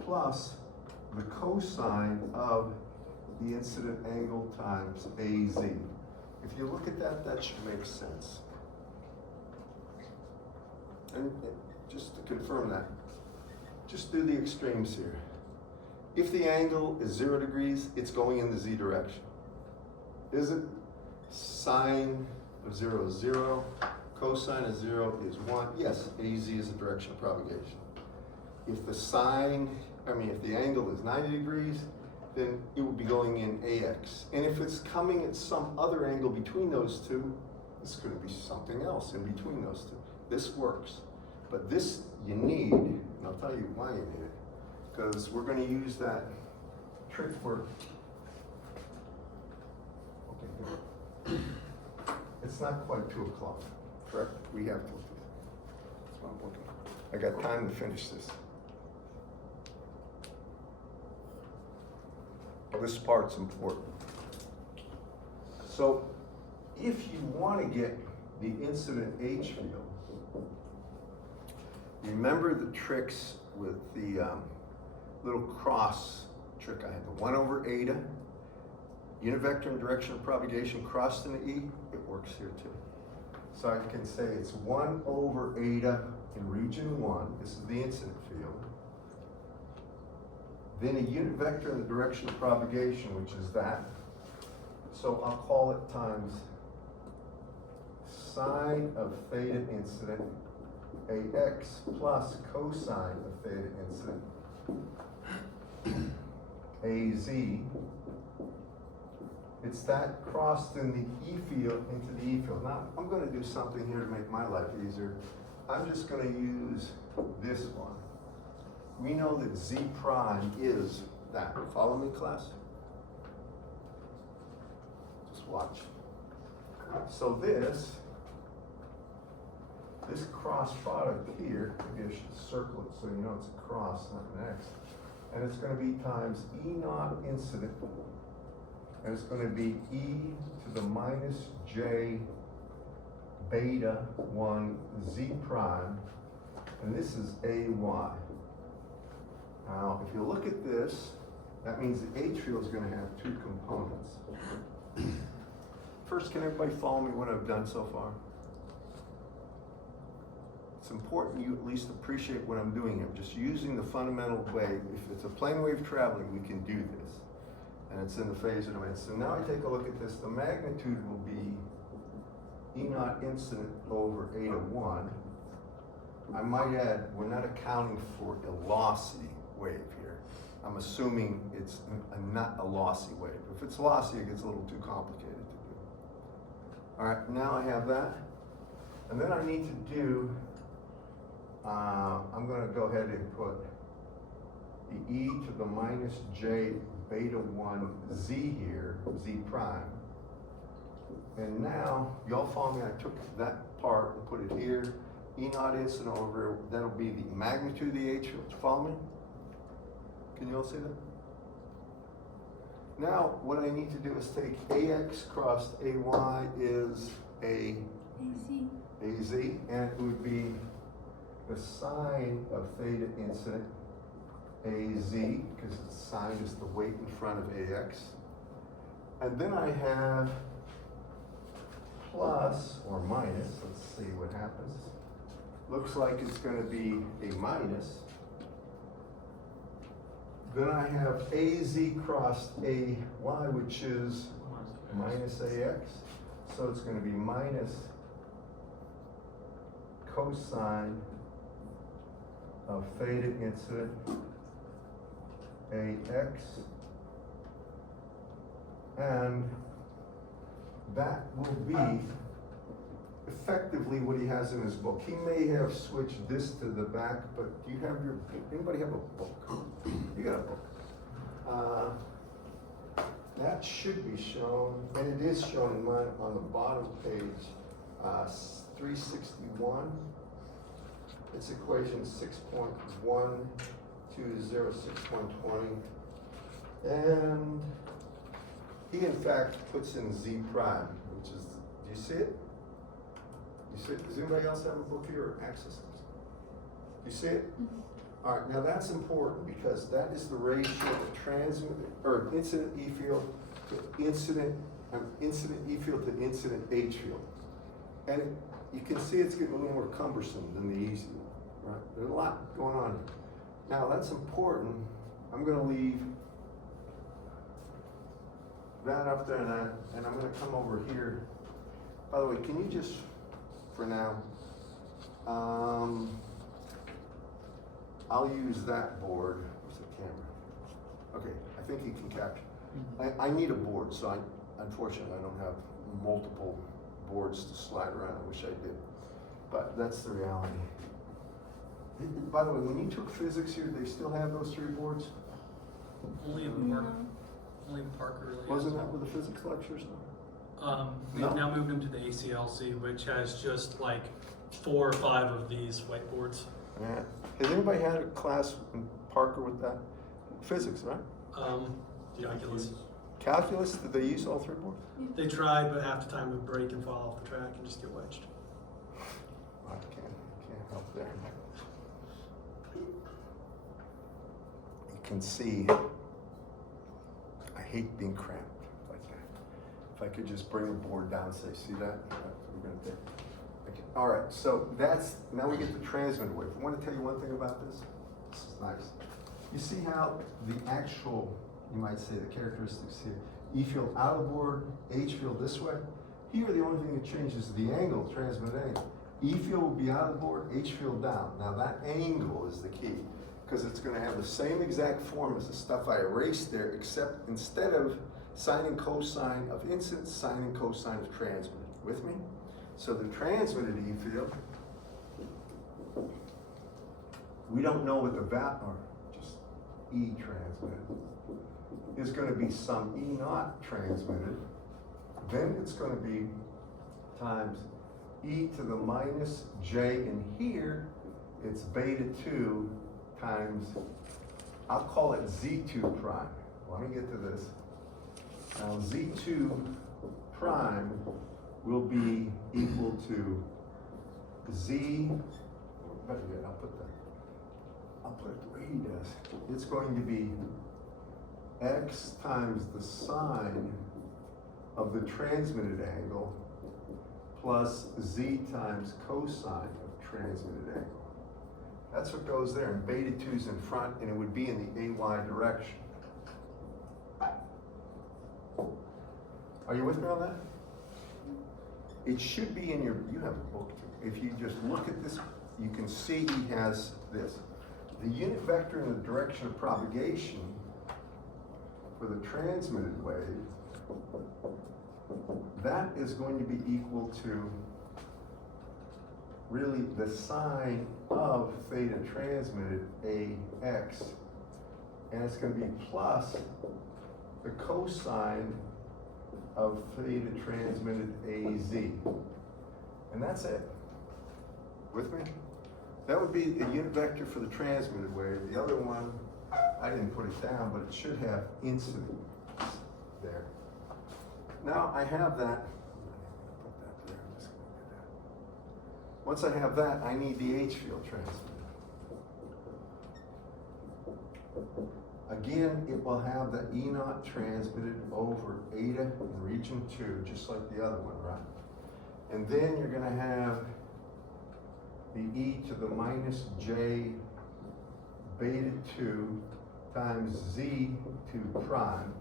plus the cosine of the incident angle times AZ. If you look at that, that should make sense. And just to confirm that, just do the extremes here. If the angle is 0 degrees, it's going in the z direction. Is it? Sine of 0 is 0, cosine of 0 is 1. Yes, AZ is the direction of propagation. If the if the angle is 90 degrees, then it would be going in AX. And if it's coming at some other angle between those two, it's going to be something else in between those two. This works. But this you need, and I'll tell you why you need it, because we're going to use that trick where, okay, good. It's not quite 2 o'clock, correct? We have to. That's what I'm looking for. I got time to finish this. This part's important. So, if you want to get the incident H field, remember the tricks with the little cross trick I had, the 1 over eta, unit vector and direction of propagation crossed in the E, it works here too. So I can say it's 1 over eta in region 1, this is the incident field. Then a unit vector in the direction of propagation, which is that. So I'll call it times sine of theta incident AX plus cosine of theta incident AZ. It's that crossed in the E field into the E field. Now, I'm going to do something here to make my life easier. I'm just going to use this one. We know that Z prime is that. Follow me, class? Just watch. So this cross product here, maybe I should circle it so you know it's a cross, not an X. And it's going to be times E naught incident. And it's going to be E to the minus J beta 1 Z prime. And this is AY. Now, if you look at this, that means the H field is going to have 2 components. First, can everybody follow me what I've done so far? It's important you at least appreciate what I'm doing. I'm just using the fundamental way. If it's a plane wave traveling, we can do this. And it's in the phasor domain. So now I take a look at this. The magnitude will be E naught incident over eta 1. I might add, we're not accounting for a lossy wave here. I'm assuming it's not a lossy wave. If it's lossy, it gets a little too complicated to do. All right, now I have that. And then I need to do, I'm going to go ahead and put the E to the minus J beta 1 Z here, Z prime. And now, y'all follow me, I took that part and put it here. E naught incident over, that'll be the magnitude of the H field. Follow me? Can you all see that? Now, what I need to do is take AX crossed AY is AZ, and it would be the sine of theta incident AZ, because the sine is the weight in front of AX. And then I have plus or minus, let's see what happens. Looks like it's going to be a minus. Then I have AZ crossed AY, which is minus AX. So it's going to be minus cosine of theta incident AX. And that will be effectively what he has in his book. He may have switched this to the back, but do you have anybody have a book? You got a book. That should be shown, and it is shown in mine on the bottom page, 361. It's equation 6.1206.20. And he in fact puts in Z prime, which is, do you see it? You see it? Does anybody else have a book here or access to it? You see it? Mm-hmm. All right, now that's important because that is the ratio of transmit or incident E field to incident E field to incident H field. And you can see it's getting a little more cumbersome than the easy one, right? There's a lot going on here. Now that's important. I'm going to leave that up there and I'm going to come over here. By the way, can you just for now. I'll use that board. Where's the camera? Okay, I think you can capture. I need a board, so unfortunately I don't have multiple boards to slide around. I wish I did, but that's the reality. By the way, when you took physics here, they still have those 3 boards? Only in Parker really. Wasn't that with the physics lectures? We've No. now moved them to the ACLC, which has just like 4 or 5 of these whiteboards. Yeah. Has anybody had a class in Parker with that? Physics, right? Calculus. Calculus, did they use all 3 boards? They tried, but half the time would break and fall off the track and just get wedged. I can't help there. You can see, I hate being cramped like that. If I could just bring the board down and say, see that? That's what we're gonna do. Okay. All right, so now we get the transmitted wave. I want to tell you one thing about this. This is nice. You see how the actual, you might say the characteristics here, E field out of the board, H field this way. Here, the only thing that changes is the angle, transmitted angle. E field will be out of the board, H field down. Now that angle is the key, because it's going to have the same exact form as the stuff I erased there, except instead of sine and cosine of incident, sine and cosine of transmitted. With me? So the transmitted E field, we don't know what the or just E transmitted, is going to be some E naught transmitted. Then it's going to be times E to the minus J, and here it's beta 2 times, I'll call it Z2 prime. Let me get to this. Now Z2 prime will be equal to Z, better yet, I'll put it the way he does. It's going to be X times the sine of the transmitted angle plus Z times cosine of transmitted angle. That's what goes there, and beta 2's in front, and it would be in the AY direction. Are you with me on that? It should be in you have a book too. If you just look at this, you can see he has this. The unit vector in the direction of propagation for the transmitted wave, that is going to be equal to really the sine of theta transmitted AX, and it's going to be plus the cosine of theta transmitted AZ. And that's it. With me? That would be the unit vector for the transmitted wave. The other one, I didn't put it down, but it should have incident there. Now I have that. Put that there. I'm just going to do that. Once I have that, I need the H field transmitted. Again, it will have the E naught transmitted over eta in region 2, just like the other one, right? And then you're going to have the E to the minus J beta 2 times Z2 prime,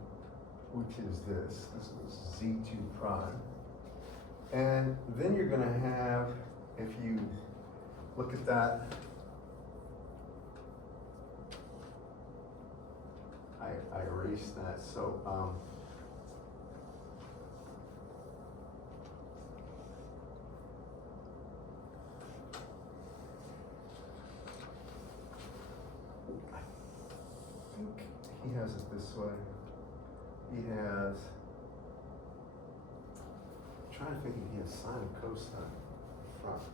which is this. This is Z2 prime. And then you're going to have, if you look at that, I erased that, so I think he has it this way. He has, I'm trying to think if he has sine and cosine front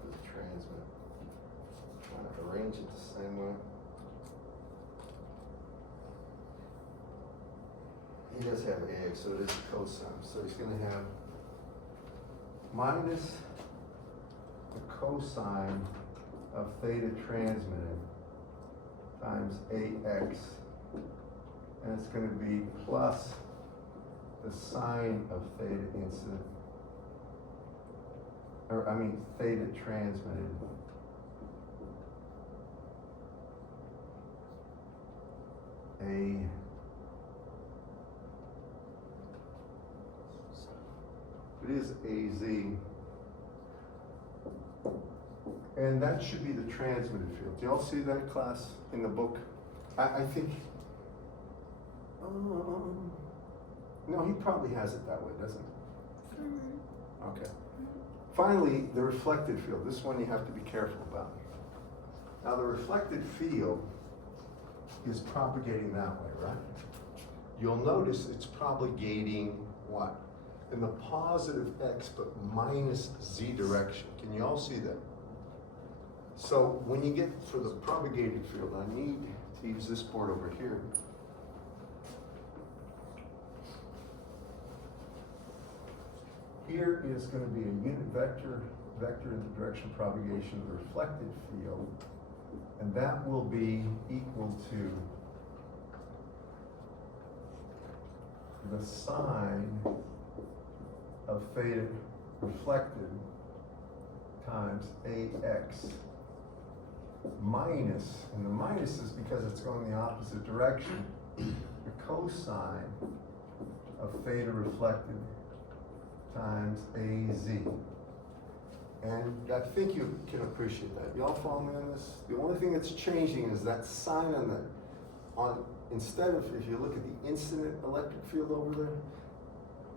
for the transmit. Trying to arrange it the same way. He does have AX, so it is cosine. So he's going to have minus the cosine of theta transmitted times AX, and it's going to be plus the sine of theta incident, or I mean theta transmitted. It is AZ. And that should be the transmitted field. Do y'all see that, class, in the book? I think, no, he probably has it that way, doesn't he? Okay. Finally, the reflected field. This one you have to be careful about. Now, the reflected field is propagating that way, right? You'll notice it's propagating what? In the positive x, but minus z direction. Can you all see that? So when you get for the propagated field, I need to use this board over here. Here is going to be a unit vector in the direction of propagation of the reflected field, and that will be equal to the sine of theta reflected times ax minus, and the minus is because it's going the opposite direction, the cosine of theta reflected times AZ. And I think you can appreciate that. Y'all follow me on this? The only thing that's changing is that sign on the, instead of, if you look at the incident electric field over there,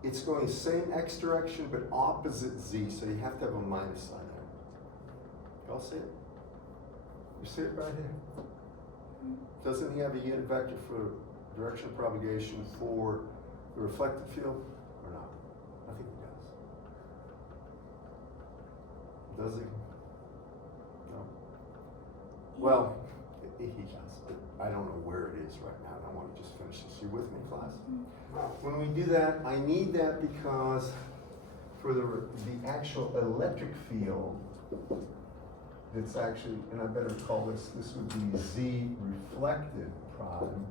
it's going the same x direction but opposite z, so you have to have a minus sign there. Y'all see it? You see it right here? Doesn't he have a unit vector for direction of propagation for the reflected field or not? I think he does. Does he? No. Well, he does, but I don't know where it is right now, and I want to just finish this. You with me, class? When we do that, I need that because for the actual electric field, it's actually, and I better call this would be Z reflected prime,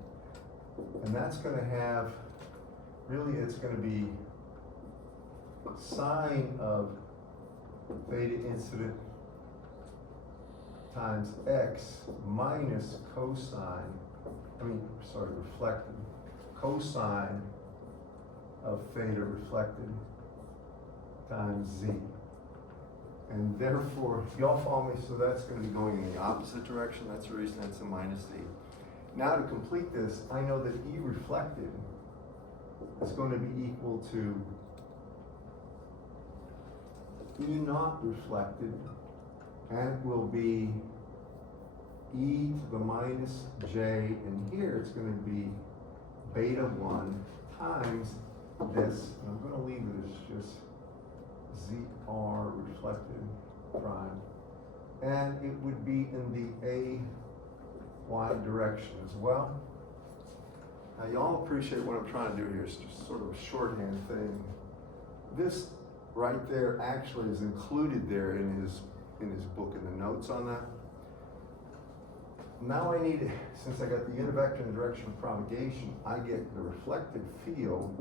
and that's going to have, really it's going to be sine of theta incident times x minus cosine, reflected, cosine of theta reflected times z. And therefore, y'all follow me, so that's going to be going in the opposite direction. That's the reason that's a minus z. Now to complete this, I know that E reflected is going to be equal to E naught reflected, and will be e to the minus j, and here it's going to be beta 1 times this, and I'm going to leave it as just zr reflected prime, and it would be in the ay direction as well. Now y'all appreciate what I'm trying to do here. It's just sort of a shorthand thing. This right there actually is included there in his book, in the notes on that. Now I need, since I got the unit vector in the direction of propagation, I get the reflected field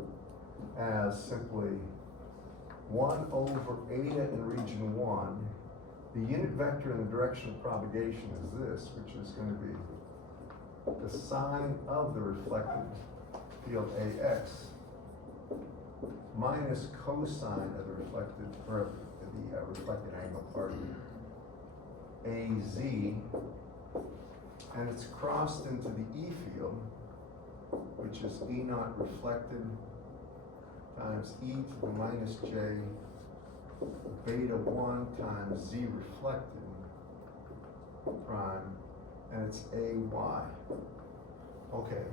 as simply 1 over eta in region 1. The unit vector in the direction of propagation is this, which is going to be the sine of the reflected field AX minus cosine of the reflected, or the reflected angle, pardon me, AZ, and it's crossed into the E field, which is E naught reflected times e to the minus j beta 1 times z reflected prime, and it's ay. Okay.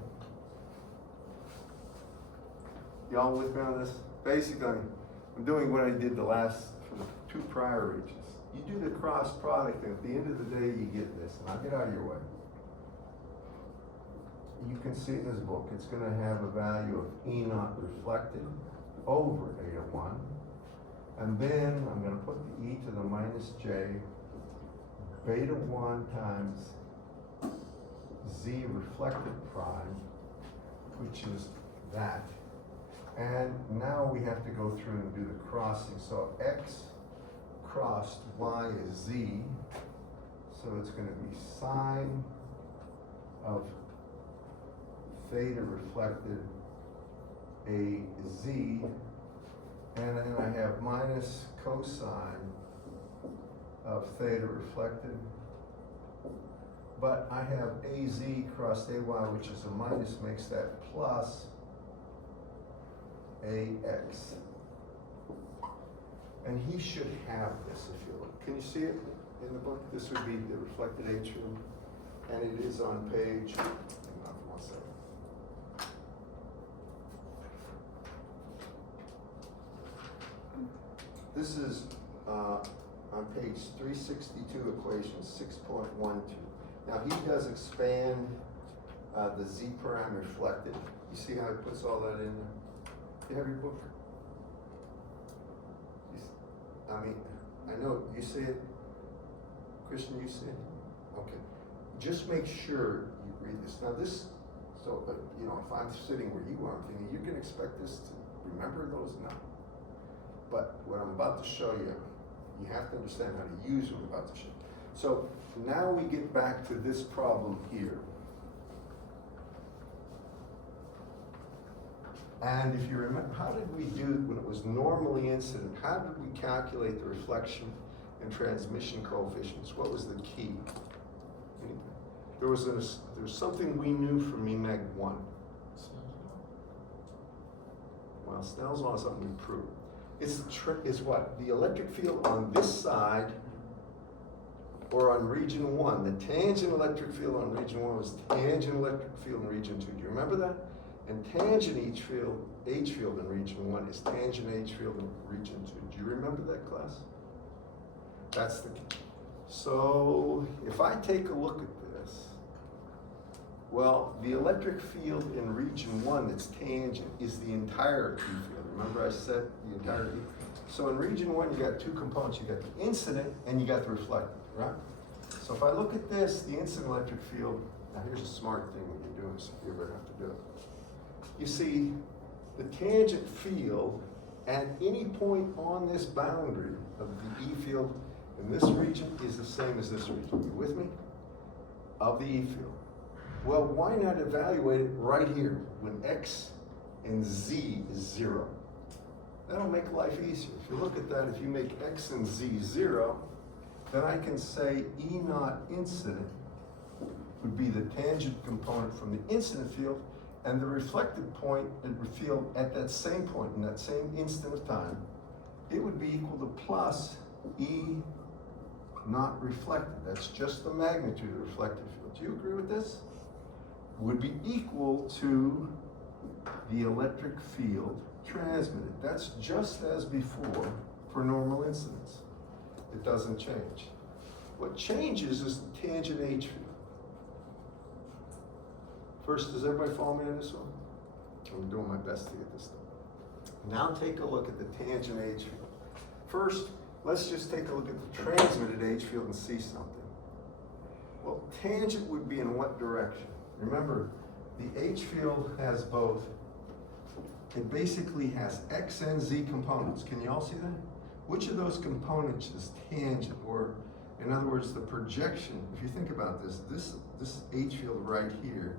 Y'all with me on this? Basically, I'm doing what I did for the 2 prior reaches. You do the cross product, and at the end of the day, you get this, and I'll get out of your way. You can see in this book, it's going to have a value of E naught reflected over eta 1, and then I'm going to put the e to the minus j beta 1 times z reflected prime, which is that. And now we have to go through and do the crossing. So x crossed y is z, so it's going to be sine of theta reflected a z And then I have minus cosine of theta reflected. But I have AZ crossed AY, which is a minus, makes that plus AX. And he should have this if you look. Can you see it in the book? This would be the reflected H field. And it is on page, hang on for 1 second. This is on page 362, equation 6.12. Now he does expand the Z prime reflected. You see how he puts all that in there? You have your book? I mean, I know, you see it? Christian, you see it? Okay. Just make sure you read this. Now this, so, you know, if I'm sitting where you are, I'm thinking, you can expect this to remember those? No. But what I'm about to show you, you have to understand how to use what I'm about to show you. So now we get back to this problem here. And if you remember, how did we do when it was normally incident? How did we calculate the reflection and transmission coefficients? What was the key? Anything? There was something we knew from EMEG 1. Well, Snell's law is something we proved. It's what? The electric field on this side or on region 1. The tangent electric field on region 1 was tangent electric field in region 2. Do you remember that? And tangent H field in region 1 is tangent H field in region 2. Do you remember that, class? That's the key. So if I take a look at this, well, the electric field in region 1 that's tangent is the entire E field. Remember I said the entire E? So in region 1 you got two components. You got the incident and you got the reflected, right? So if I look at this, the incident electric field, now here's a smart thing when you're doing this, if you ever have to do it. You see, the tangent field at any point on this boundary of the E field in this region is the same as this region. You with me? Of the E field. Well, why not evaluate it right here when X and Z is 0? That'll make life easier. If you look at that, if you make X and Z 0, then I can say E naught incident would be the tangent component from the incident field, and the reflected point and field at that same point, in that same instant of time, it would be equal to plus E not reflected. That's just the magnitude of the reflected field. Do you agree with this? Would be equal to the electric field transmitted. That's just as before for normal incidence. It doesn't change. What changes is the tangent H field. First, does everybody follow me on this one? I'm doing my best to get this done. Now take a look at the tangent H field. First, let's just take a look at the transmitted H field and see something. Well, tangent would be in what direction? Remember, the H field has both. It basically has X and Z components. Can you all see that? Which of those components is tangent? Or, in other words, the projection, if you think about this H field right here,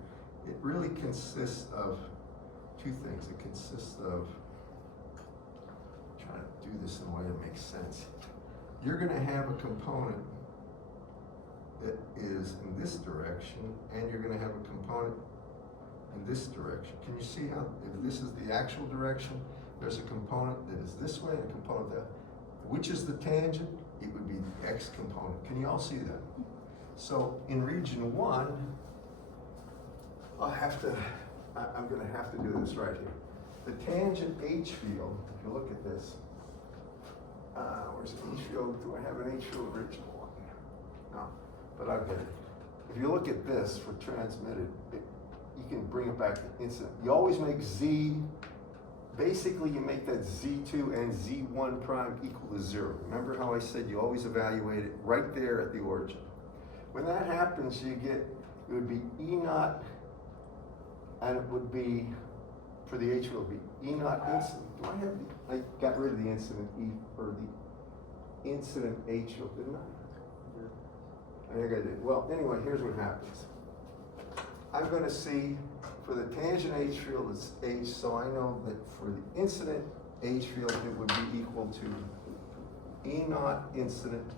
it really consists of two things. It consists of, I'm trying to do this in a way that makes sense. You're going to have a component that is in this direction, and you're going to have a component in this direction. Can you see how, if this is the actual direction, there's a component that is this way and a component that, which is the tangent? It would be the X component. Can you all see that? So in region 1, I'm going to have to do this right here. The tangent H field, if you look at this, where's the H field? Do I have an H field in region 1? No, but I'll get it. If you look at this for transmitted, you can bring it back to incident. You always make Z, basically you make that Z2 and Z1 prime equal to 0. Remember how I said you always evaluate it right there at the origin. When that happens, you get, it would be E naught, and it would be, for the H field, would be E naught incident. Do I have the, I got rid of the incident E, or the incident H field, didn't I? I think I did. Well, anyway, here's what happens. I'm going to see, for the tangent H field, it's H, so I know that for the incident H field, it would be equal to E naught incident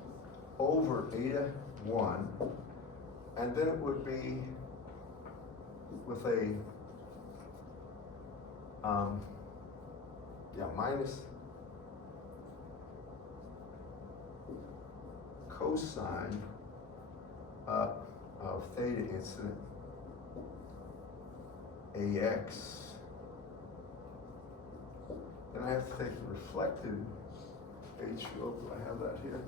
over eta 1, and then it would be with a minus cosine of theta incident AX. Then I have to take the reflected H field. Do I have that here?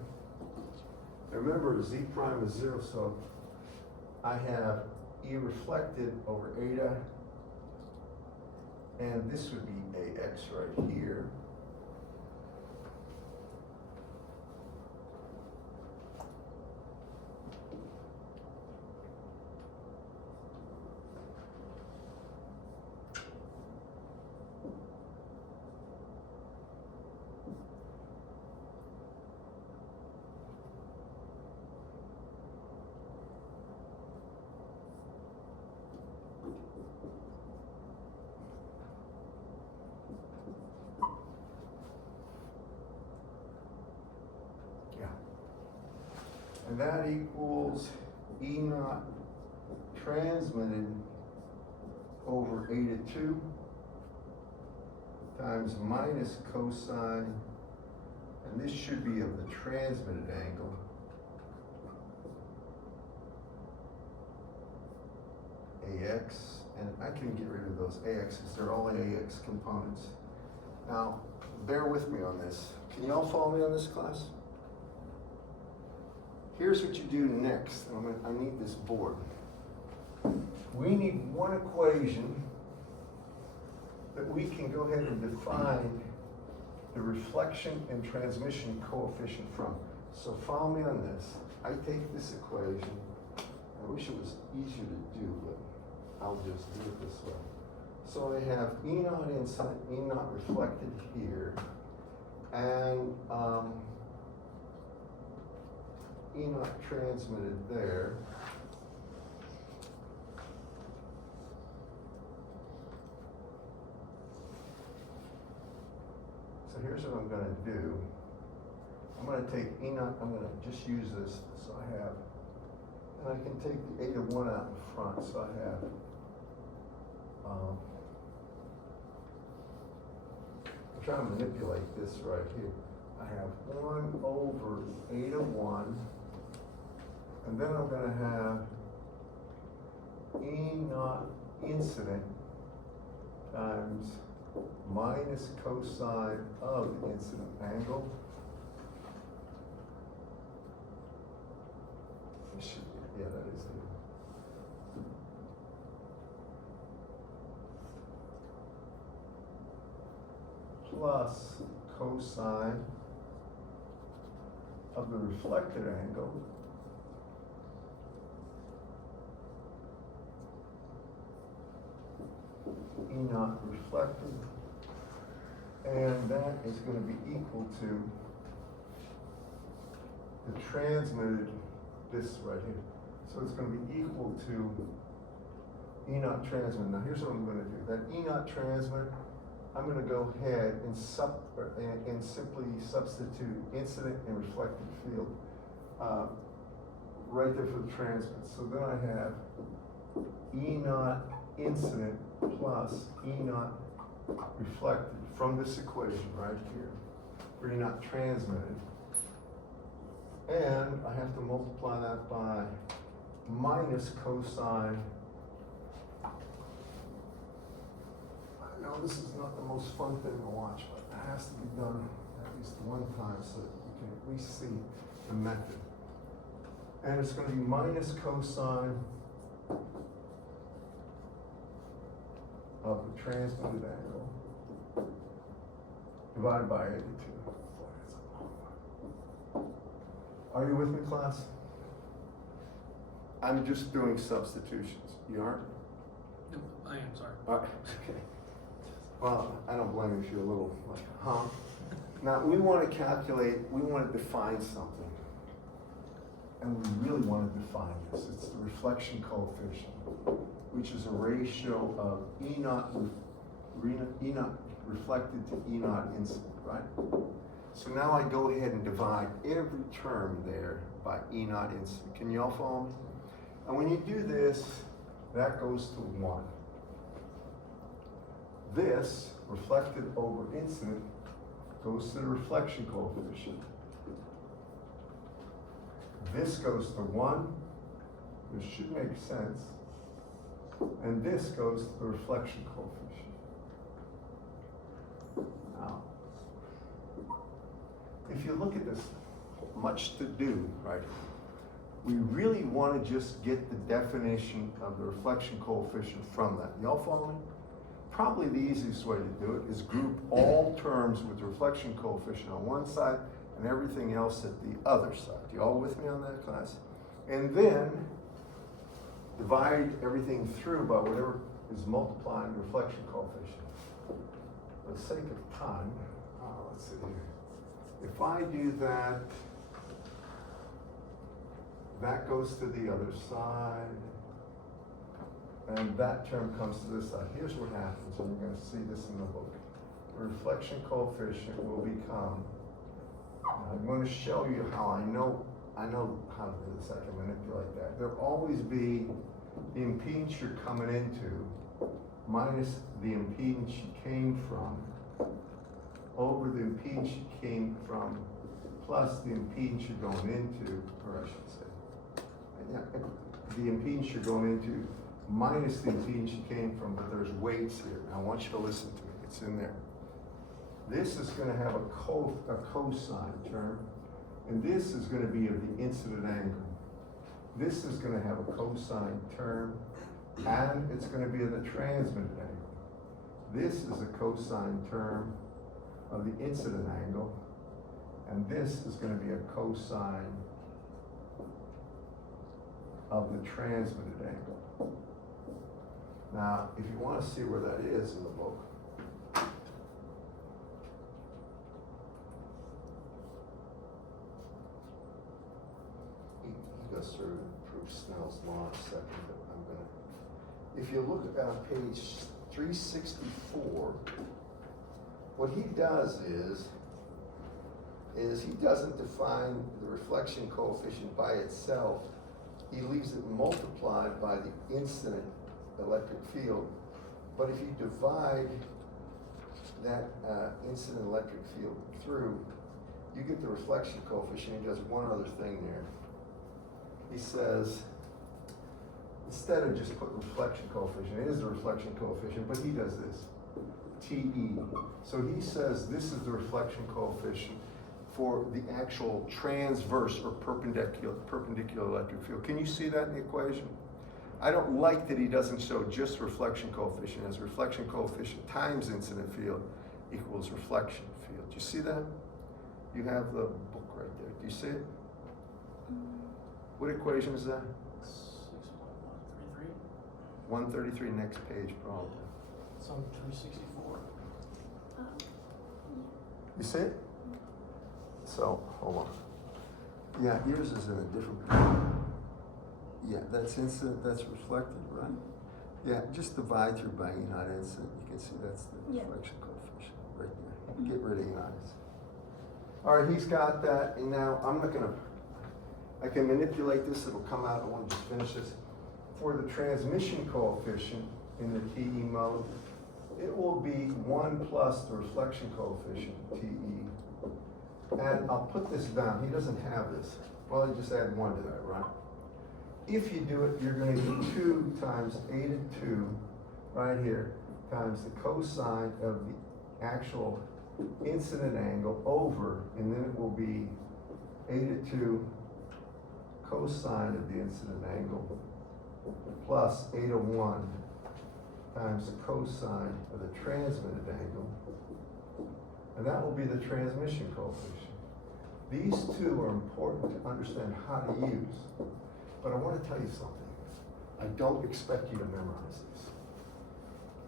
Remember, Z prime is 0, so I have E reflected over eta, and this would be AX right here. And that equals E naught transmitted over eta 2 times minus cosine, and this should be of the transmitted angle, AX, and I can get rid of those AXs, they're all AX components. Now, bear with me on this. Can you all follow me on this, class? Here's what you do next. I need this board. We need one equation that we can go ahead and define the reflection and transmission coefficient from. So follow me on this. I take this equation. I wish it was easier to do, but I'll just do it this way. So I have E naught inside, E naught reflected here, and E naught transmitted there. So here's what I'm going to do. I'm going to take E naught, I'm going to just use this. So I have, and I can take the eta 1 out in front. So I have, I'm trying to manipulate this right here. I have 1 over eta 1. And then I'm going to have E naught incident times minus cosine of the incident angle. It should be, yeah, that is it. Plus cosine of the reflected angle. E naught reflected, and that is going to be equal to the transmitted, this right here. So it's going to be equal to E naught transmit. Now here's what I'm going to do. That E naught transmit, I'm going to go ahead and simply substitute incident and reflected field right there for the transmit. So then I have E naught incident plus E naught reflected from this equation right here, for E naught transmitted. And I have to multiply that by minus cosine. I know this is not the most fun thing to watch, but it has to be done at least one time so that you can at least see the method. And it's going to be minus cosine of the transmitted angle divided by 82. Are you with me, class? I'm just doing substitutions. You aren't? No, I am, sorry. All right, okay. Well, I don't blame you if you're a little like, huh? Now, we want to calculate, we want to define something. And we really want to define this. It's the reflection coefficient, which is a ratio of E naught reflected to E naught incident, right? So now I go ahead and divide every term there by E naught incident. Can you all follow me? And when you do this, that goes to 1. This, reflected over incident, goes to the reflection coefficient. This goes to 1, which should make sense. And this goes to the reflection coefficient. Now, if you look at this, much to do, right? We really want to just get the definition of the reflection coefficient from that. Y'all follow me? Probably the easiest way to do it is group all terms with the reflection coefficient on one side and everything else at the other side. You all with me on that, class? And then divide everything through by whatever is multiplying the reflection coefficient. For the sake of time, let's see here. If I do that, that goes to the other side, and that term comes to this side. Here's what happens, and you're going to see this in the book. The reflection coefficient will become, I'm going to show you how I know how to do this. I can manipulate that. There'll always be the impedance you're coming into minus the impedance you came from over the impedance you came from plus the impedance you're going into, or I should say, yeah, the impedance you're going into minus the impedance you came from, but there's weights here. I want you to listen to me. It's in there. This is going to have a cosine term, and this is going to be of the incident angle. This is going to have a cosine term, and it's going to be of the transmitted angle. This is a cosine term of the incident angle, and this is going to be a cosine of the transmitted angle. Now, if you want to see where that is in the book, he goes through and proves Snell's law in a second, but I'm going to, if you look at page 364, what he does is he doesn't define the reflection coefficient by itself. He leaves it multiplied by the incident electric field. But if you divide that incident electric field through, you get the reflection coefficient. He does one other thing there. He says, instead of just putting reflection coefficient, it is the reflection coefficient, but he does this, TE. So he says this is the reflection coefficient for the actual transverse or perpendicular electric field. Can you see that in the equation? I don't like that he doesn't show just reflection coefficient as reflection coefficient times incident field equals reflection field. Do you see that? You have the book right there. Do you see it? What equation is that? 6.133. 133, next page probably. It's on 364. You see it? So, hold on. Yeah, yours is in a different, yeah, that's incident, that's reflected, right? Yeah, just divide through by E naught incident. You can see that's the reflection coefficient right there. Get rid of E naught incident. All right, he's got that, and now I'm not gonna, I can manipulate this, it'll come out, I want to just finish this. For the transmission coefficient in the TE mode, it will be 1 plus the reflection coefficient, TE. And I'll put this down. He doesn't have this. Well, you just add 1 to that, right? If you do it, you're going to get 2 times a to 2 right here times the cosine of the actual incident angle over, and then it will be a to 2 cosine of the incident angle plus a to 1 times the cosine of the transmitted angle. And that will be the transmission coefficient. These two are important to understand how to use. But I want to tell you something. I don't expect you to memorize this.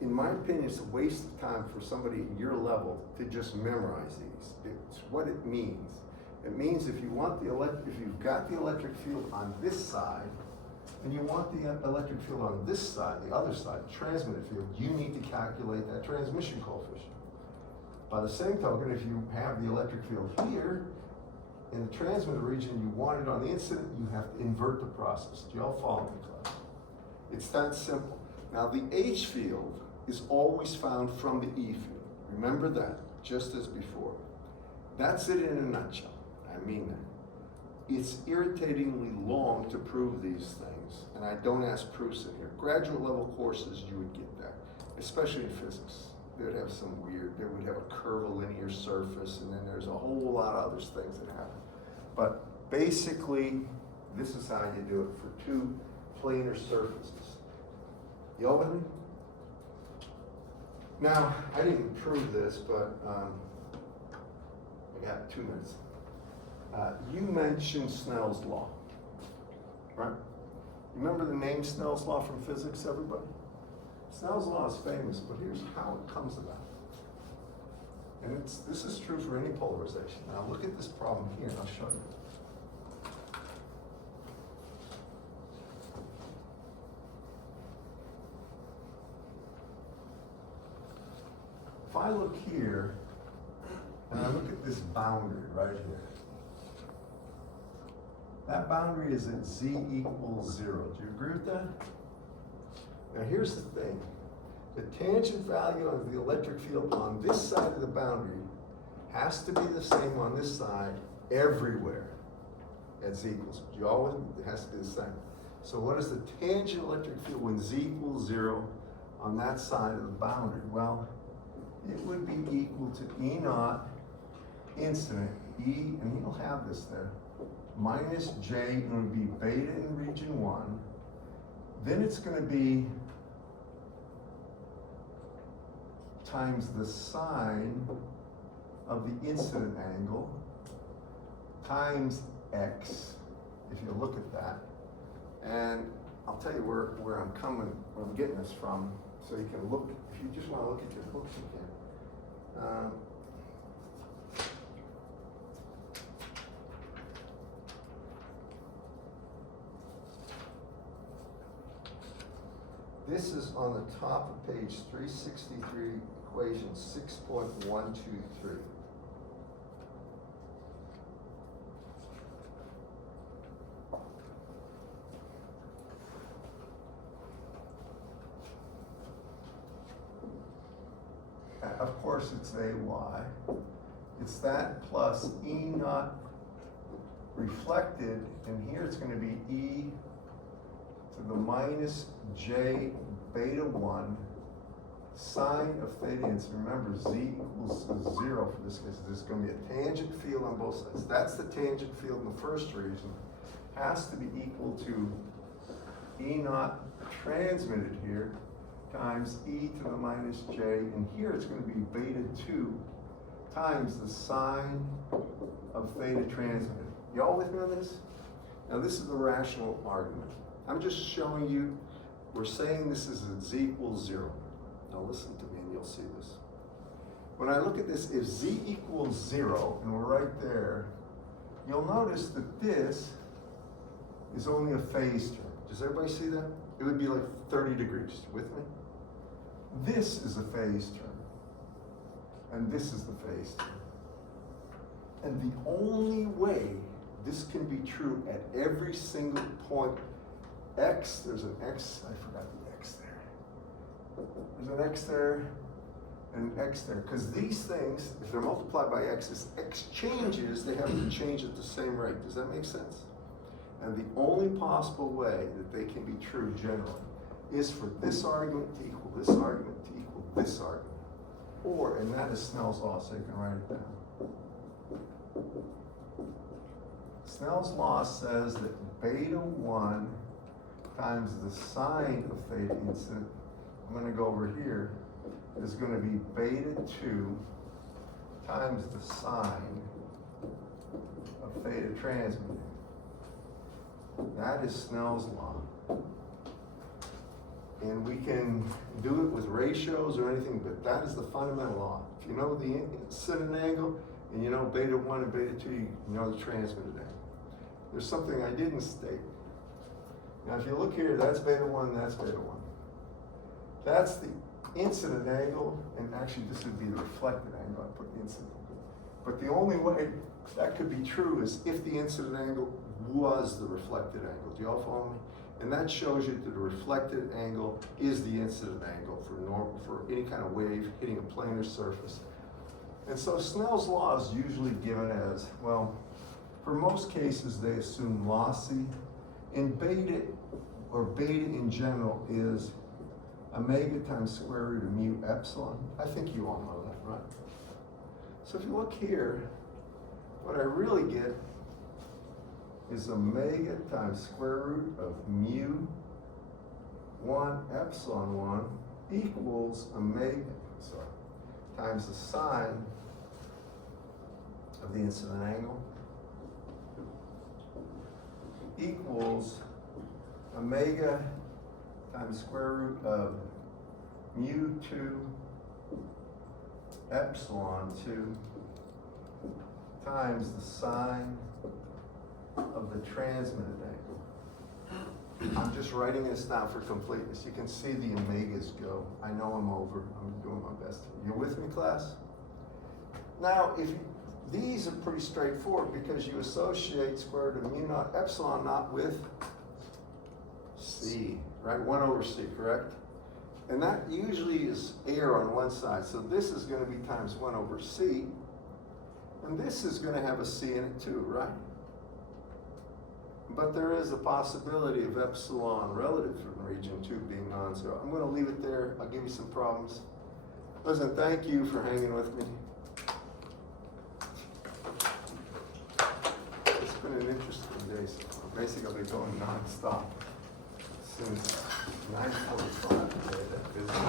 In my opinion, it's a waste of time for somebody at your level to just memorize these. It's what it means. It means if you want the if you've got the electric field on this side, and you want the electric field on this side, the other side, the transmitted field, you need to calculate that transmission coefficient. By the same token, if you have the electric field here, in the transmitter region, you want it on the incident, you have to invert the process. Do you all follow me, class? It's that simple. Now, the H field is always found from the E field. Remember that, just as before. That's it in a nutshell. I mean that. It's irritatingly long to prove these things, and I don't ask proofs in here. Graduate level courses, you would get that, especially in physics. They would have some weird, they would have a curvilinear surface, and then there's a whole lot of other things that happen. But basically, this is how you do it for two planar surfaces. Y'all with me? Now, I didn't prove this, but I got 2 minutes. You mentioned Snell's law, right? Remember the name Snell's law from physics, everybody? Snell's law is famous, but here's how it comes about. And this is true for any polarization. Now look at this problem here, and I'll show you. If I look here, and I look at this boundary right here, that boundary is at z equals 0. Do you agree with that? Now here's the thing. The tangent value of the electric field on this side of the boundary has to be the same on this side everywhere at z equals. Do you always? It has to be the same. So what is the tangent electric field when z equals 0 on that side of the boundary? Well, it would be equal to E naught incident, E, and you'll have this there, minus J, and it would be beta in region 1. Then it's going to be times the sine of the incident angle times x, if you look at that. And I'll tell you where I'm getting this from, so you can look, if you just want to look at your books, you can. This is on the top of page 363, equation 6.123. Of course, it's AY. It's that plus E naught reflected, and here it's going to be E to the minus J beta 1 sine of theta incident. Remember, z equals 0 for this case. There's going to be a tangent field on both sides. That's the tangent field in the first region. Has to be equal to E naught transmitted here times E to the minus J, and here it's going to be beta 2 times the sine of theta transmitted. Y'all with me on this? Now this is the rational argument. I'm just showing you, we're saying this is at z equals 0. Now listen to me and you'll see this. When I look at this, if z equals 0, and we're right there, you'll notice that this is only a phase term. Does everybody see that? It would be like 30 degrees. With me? This is a phase term. And this is the phase term. And the only way this can be true at every single point, x, there's an x, I forgot the x there. There's an x there and an x there. Because these things, if they're multiplied by x, as x changes, they have to change at the same rate. Does that make sense? And the only possible way that they can be true generally is for this argument to equal this argument to equal this argument. Or, and that is Snell's law, so you can write it down. Snell's law says that beta 1 times the sine of theta incident, I'm going to go over here, is going to be beta 2 times the sine of theta transmitted. That is Snell's law. And we can do it with ratios or anything, but that is the fundamental law. If you know the incident angle, and you know beta 1 and beta 2, you know the transmitted angle. There's something I didn't state. Now if you look here, that's beta 1, that's beta 1. That's the incident angle, and actually this would be the reflected angle, I put incident. But the only way that could be true is if the incident angle was the reflected angle. Do y'all follow me? And that shows you that the reflected angle is the incident angle for any kind of wave hitting a planar surface. And so Snell's law is usually given as, well, for most cases they assume lossy. And beta, or beta in general, is omega times square root of mu epsilon. I think you all know that, right? So if you look here, what I really get is omega times square root of mu 1 epsilon 1 equals omega, times the sine of the incident angle equals omega times square root of mu 2 epsilon 2 times the sine of the transmitted angle. I'm just writing this down for completeness. You can see the omegas go. I know I'm over. I'm doing my best. You with me, class? Now, these are pretty straightforward because you associate square root of mu naught epsilon naught with C, right? 1 over C, correct? And that usually is air on one side. So this is going to be times 1 over C. And this is going to have a C in it too, right? But there is a possibility of epsilon relative from region 2 being non-zero. I'm going to leave it there. I'll give you some problems. Listen, thank you for hanging with me. It's been an interesting day so far. Basically, I'll be going non-stop since 9:45 today. That business.